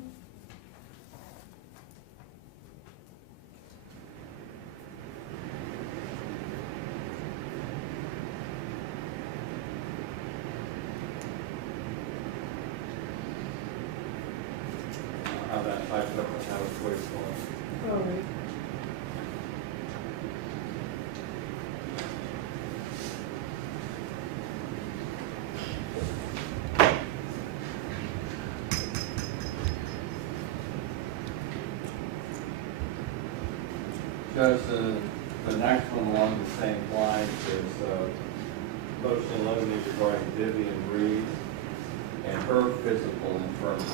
How that typed up and how it's wasteful. All right. Judge, the next one along the same lines is motion eliminated regarding Vivian Reeves and her physical infirmity.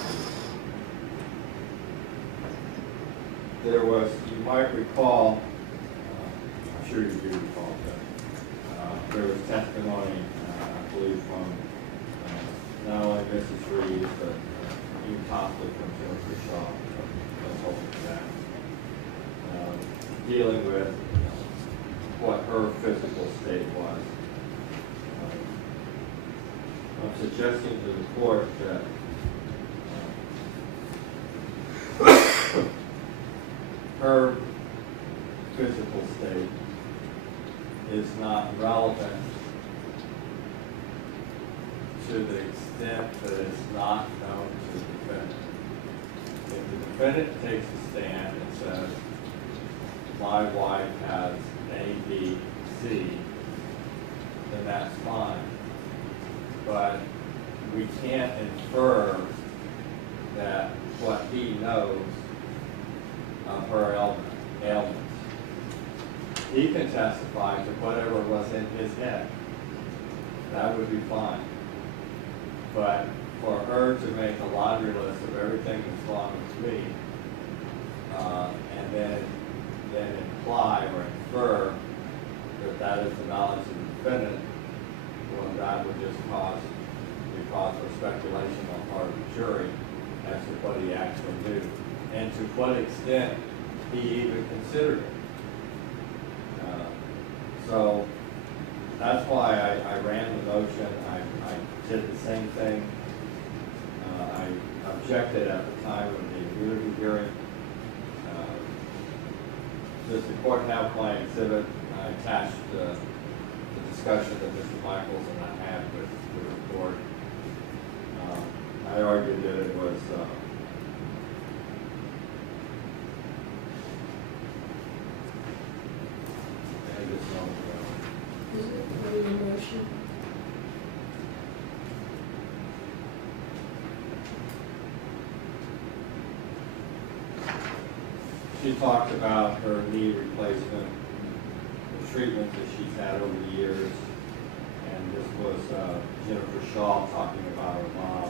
There was, you might recall, I'm sure you do recall, that there was testimony, I believe, from not only Mrs. Reeves, but even possibly from Jennifer Shaw, let's hold it to that, dealing with what her physical state was. I'm suggesting to the court that her physical state is not relevant to the extent that it's not known to the defendant. If the defendant takes a stand and says, my wife has A, B, C, then that's fine. But we can't infer that what he knows of her ailments. He can testify to whatever was in his head. That would be fine. But for her to make a laundry list of everything that's wrong with me, and then imply or infer that that is the knowledge of the defendant, well, that would just cause for speculation on part of the jury as to what he actually knew and to what extent he even considered it. So that's why I ran the motion. I did the same thing. I objected at the time of the immunity hearing. Does the court have my exhibit? I attached the discussion that Mr. Michaels and I had with the report. I argued that it was Is it really a motion? She talked about her knee replacement, the treatment that she's had over the years, and this was Jennifer Shaw talking about her mom.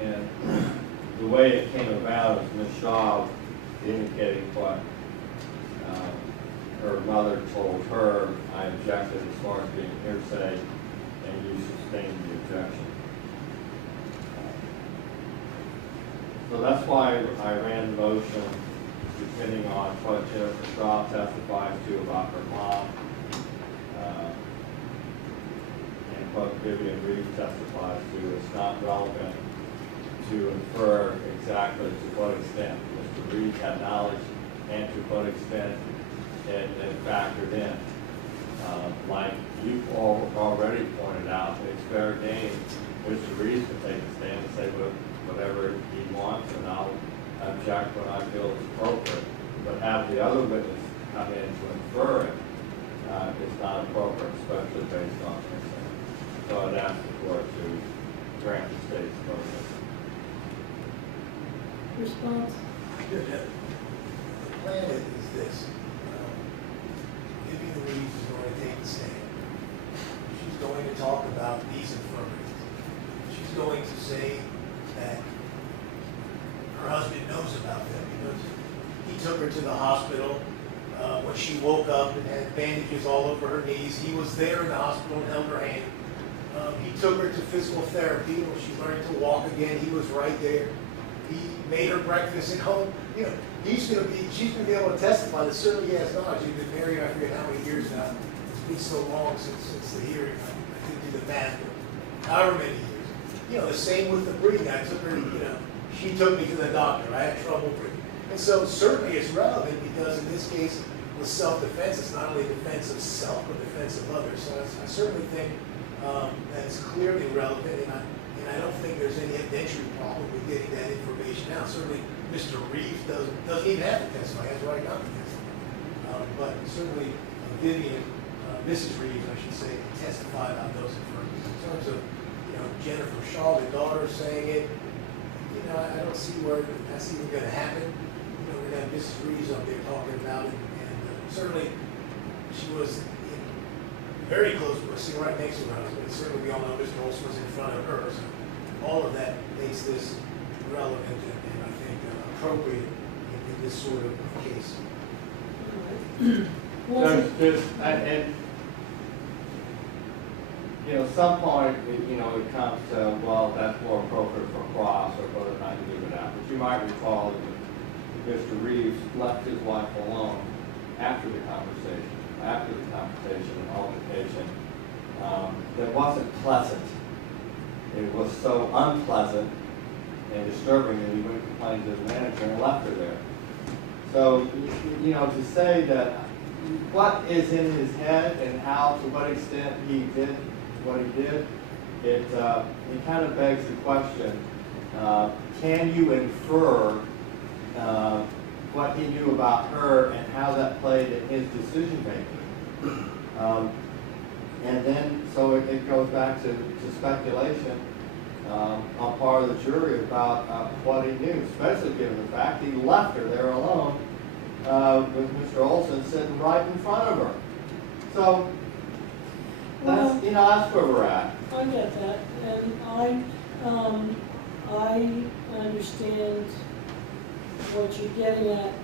And the way it came about is Ms. Shaw indicating what her mother told her. I objected as far as being hearsay, and you sustained the objection. So that's why I ran the motion, depending on what Jennifer Shaw testifies to about her mom, and what Vivian Reeves testifies to. It's not relevant to infer exactly to what extent Mr. Reeves had knowledge and to what extent it factored in. Like you all already pointed out, it's fair game. Mr. Reeves can take a stand and say whatever he wants, and I'll object when I feel it's appropriate. But have the other witness come in to infer it is not appropriate, especially based on hearsay. So I'd ask the court to grant the state's motion. Response? The plan is this. Vivian Reeves is going to take the stand. She's going to talk about these infirmities. She's going to say that her husband knows about them because he took her to the hospital when she woke up and had bandages all over her knees. He was there in the hospital and held her hand. He took her to physical therapy when she learned to walk again. He was right there. He made her breakfast at home. You know, she's going to be able to testify that certainly he has knowledge. You've been married, I forget how many years now. It's been so long since the hearing. I didn't do the math, but however many years. You know, the same with the breathing. I took her, she took me to the doctor. I had trouble breathing. And so certainly it's relevant because in this case, with self-defense, it's not only defense of self, but defense of others. So I certainly think that's clearly relevant, and I don't think there's any evidentiary problem with getting that information out. Certainly, Mr. Reeves doesn't even have to testify; he has the right not to testify. But certainly, Vivian, Mrs. Reeves, I should say, can testify about those infirmities. In terms of, Jennifer Shaw, the daughter, saying it, I don't see where that's even going to happen. We're going to have Mrs. Reeves up there talking about it, and certainly, she was very close to her, sitting right next to her husband. Certainly, we all know Mr. Oulson was in front of her. So all of that makes this relevant and I think appropriate in this sort of case. Some point, it comes to, well, that's more appropriate for cross or whether or not you leave it out. But you might recall that Mr. Reeves left his wife alone after the conversation and altercation, that wasn't pleasant. It was so unpleasant and disturbing that he went and complained to the manager and left her there. So, to say that what is in his head and how, to what extent he did what he did, it kind of begs the question, can you infer what he knew about her and how that played in his decision making? And then, so it goes back to speculation on part of the jury about what he knew, especially given the fact he left her there alone with Mr. Oulson sitting right in front of her. So, that's, that's where we're at. I get that, and I understand what you're getting at.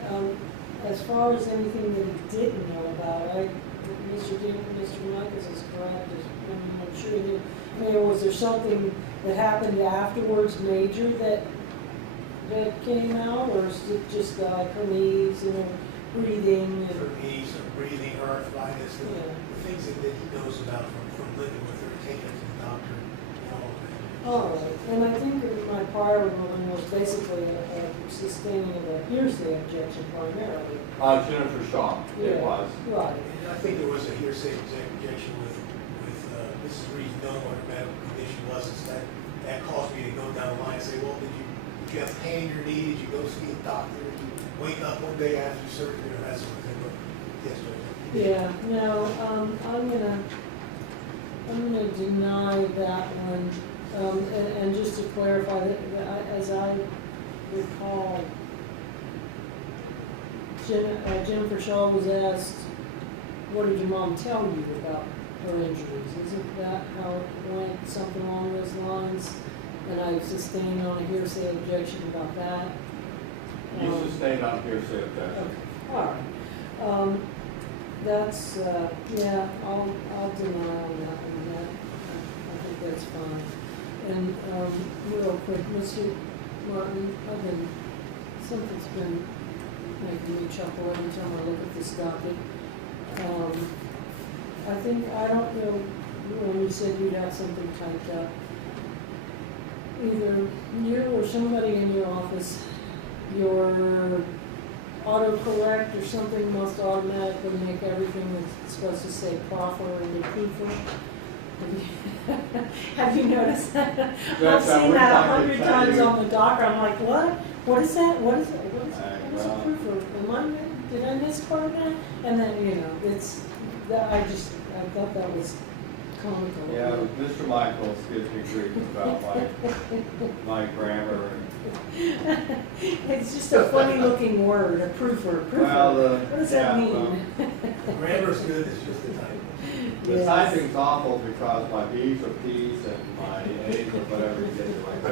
As far as anything that he didn't know about, Mr. Michaels is correct. I'm sure he knew. Was there something that happened afterwards, major, that came out, or is it just like her knees, breathing? Her knees, her breathing, her arthritis, the things that he knows about from living with her, taking her to the doctor, and all of that. All right, and I think my prior ruling was basically a sustaining of a hearsay objection primarily. Jennifer Shaw, it was. Right. And I think there was a hearsay objection with Mrs. Reeves knowing what her medical condition was. That caused me to go down the line and say, well, did you have pain in your knee? Did you go see a doctor? Did you wake up one day after surgery or that sort of thing? But yes, yeah, no, I'm gonna deny that one. And just to clarify, that as I recall, Jennifer Shaw was asked, what did your mom tell you about her injuries? Isn't that how it went, something along those lines? And I sustained on a hearsay objection about that. You sustained on hearsay objection. Okay. All right. That's, I'll deny on that one. I think that's fine. And real quick, Mr. Martin, something's been making me chuckle every time I look at this docket. I don't know, when you said you'd have something typed up, either you or somebody in your office, your autocorrect or something must automatically make everything that's supposed to say proffer into proofer. Have you noticed that? I've seen that 100 times on the docker. I'm like, what? What is that? What is it? What is a proofer? Did I miss part of that? And then, it's that I thought that was comical. Yeah, Mr. Michaels gives me grief about my grammar. It's just a funny looking word, a proofer. Well, What does that mean? Grammar's good, it's just the type. The Yes. typing's awful because my B's are P's and my A's are whatever you get to like.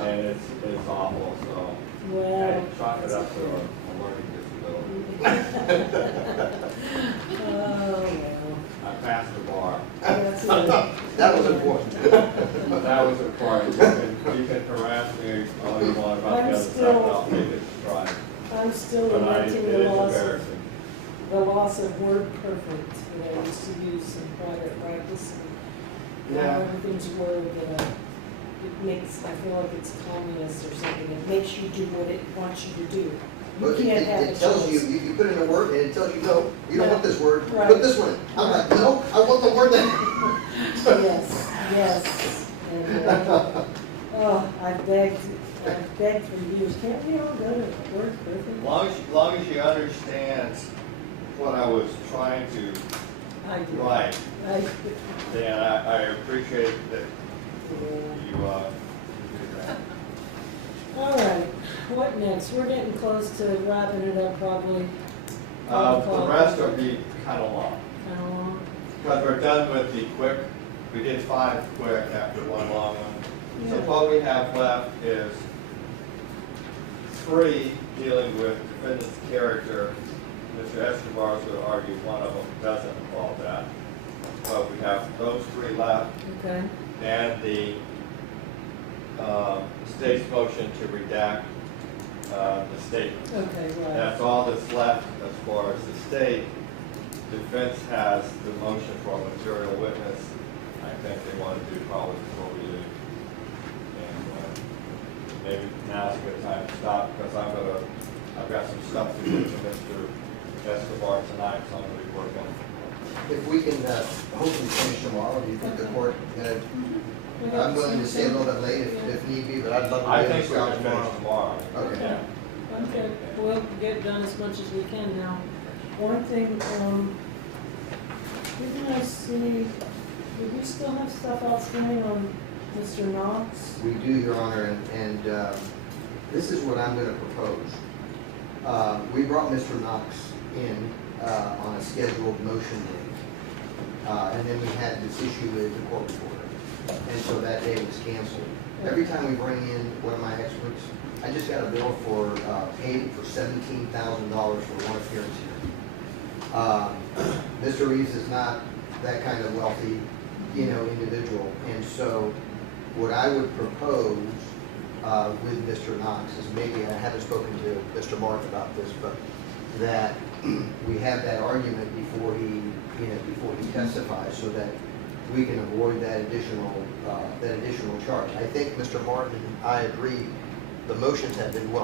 And it's awful, so I Well. chalk it up to a learning disability. Oh, well. I passed the bar. That's it. That was important. That was important. You can harass me all you want about I'm the other stuff, still- and I'll take it to try. I'm still But lamenting it the is loss of, embarrassing. the loss of word perfect that I used to use in private practice. And now Yeah. everything's word that it makes, I feel like it's communist or something. It makes you do what it wants you to do. You But can't have a it tells you, choice. you put in a word and it tells you, no, you don't want this word, Right. put this one in. I'm like, no, I want the word that. Yes, yes. And, I've begged for years, can't we all go to word perfect? Long as you understand what I was trying to I do. write, I, then I appreciate that yeah. you do that. All right, what next? We're getting close to wrapping it up probably. The rest will be kind of long, Kind of long. because we're done with the quick, we did 5 quick after one long one. So Yeah. what we have left is 3 dealing with defendant's character. Mr. Escobar would argue one of them doesn't involve that. But we have those 3 left, Okay, and the state's motion to redact the statement. okay, right. That's all that's left as far as the state. Defense has the motion for a material witness. I think they want to do probably before we do. And maybe now's a good time to stop, because I've got some stuff to do to Mr. Escobar tonight, so I'm gonna be working. If we can, hopefully finish tomorrow, do you think the court, We got I'm willing to stay a some- little bit late if need be, but I'd love to I be able think to we're stop gonna tomorrow. finish tomorrow. Okay. Yeah. Okay, we'll get done as much as we can now. One thing, didn't I see, did we still have stuff outstanding on Mr. Knox? We do, Your Honor, and this is what I'm gonna propose. We brought Mr. Knox in on a scheduled motion date, and then we had this issue with the court reporter, and so that day was canceled. Every time we bring in one of my experts, I just got a bill for, paid for $17,000 for one appearance here. Mr. Reeves is not that kind of wealthy, individual, and so what I would propose with Mr. Knox is, maybe, I haven't spoken to Mr. Martin about this, but that we have that argument before he testifies, so that we can avoid that additional charge. I think Mr. Martin and I agree, the motions have been well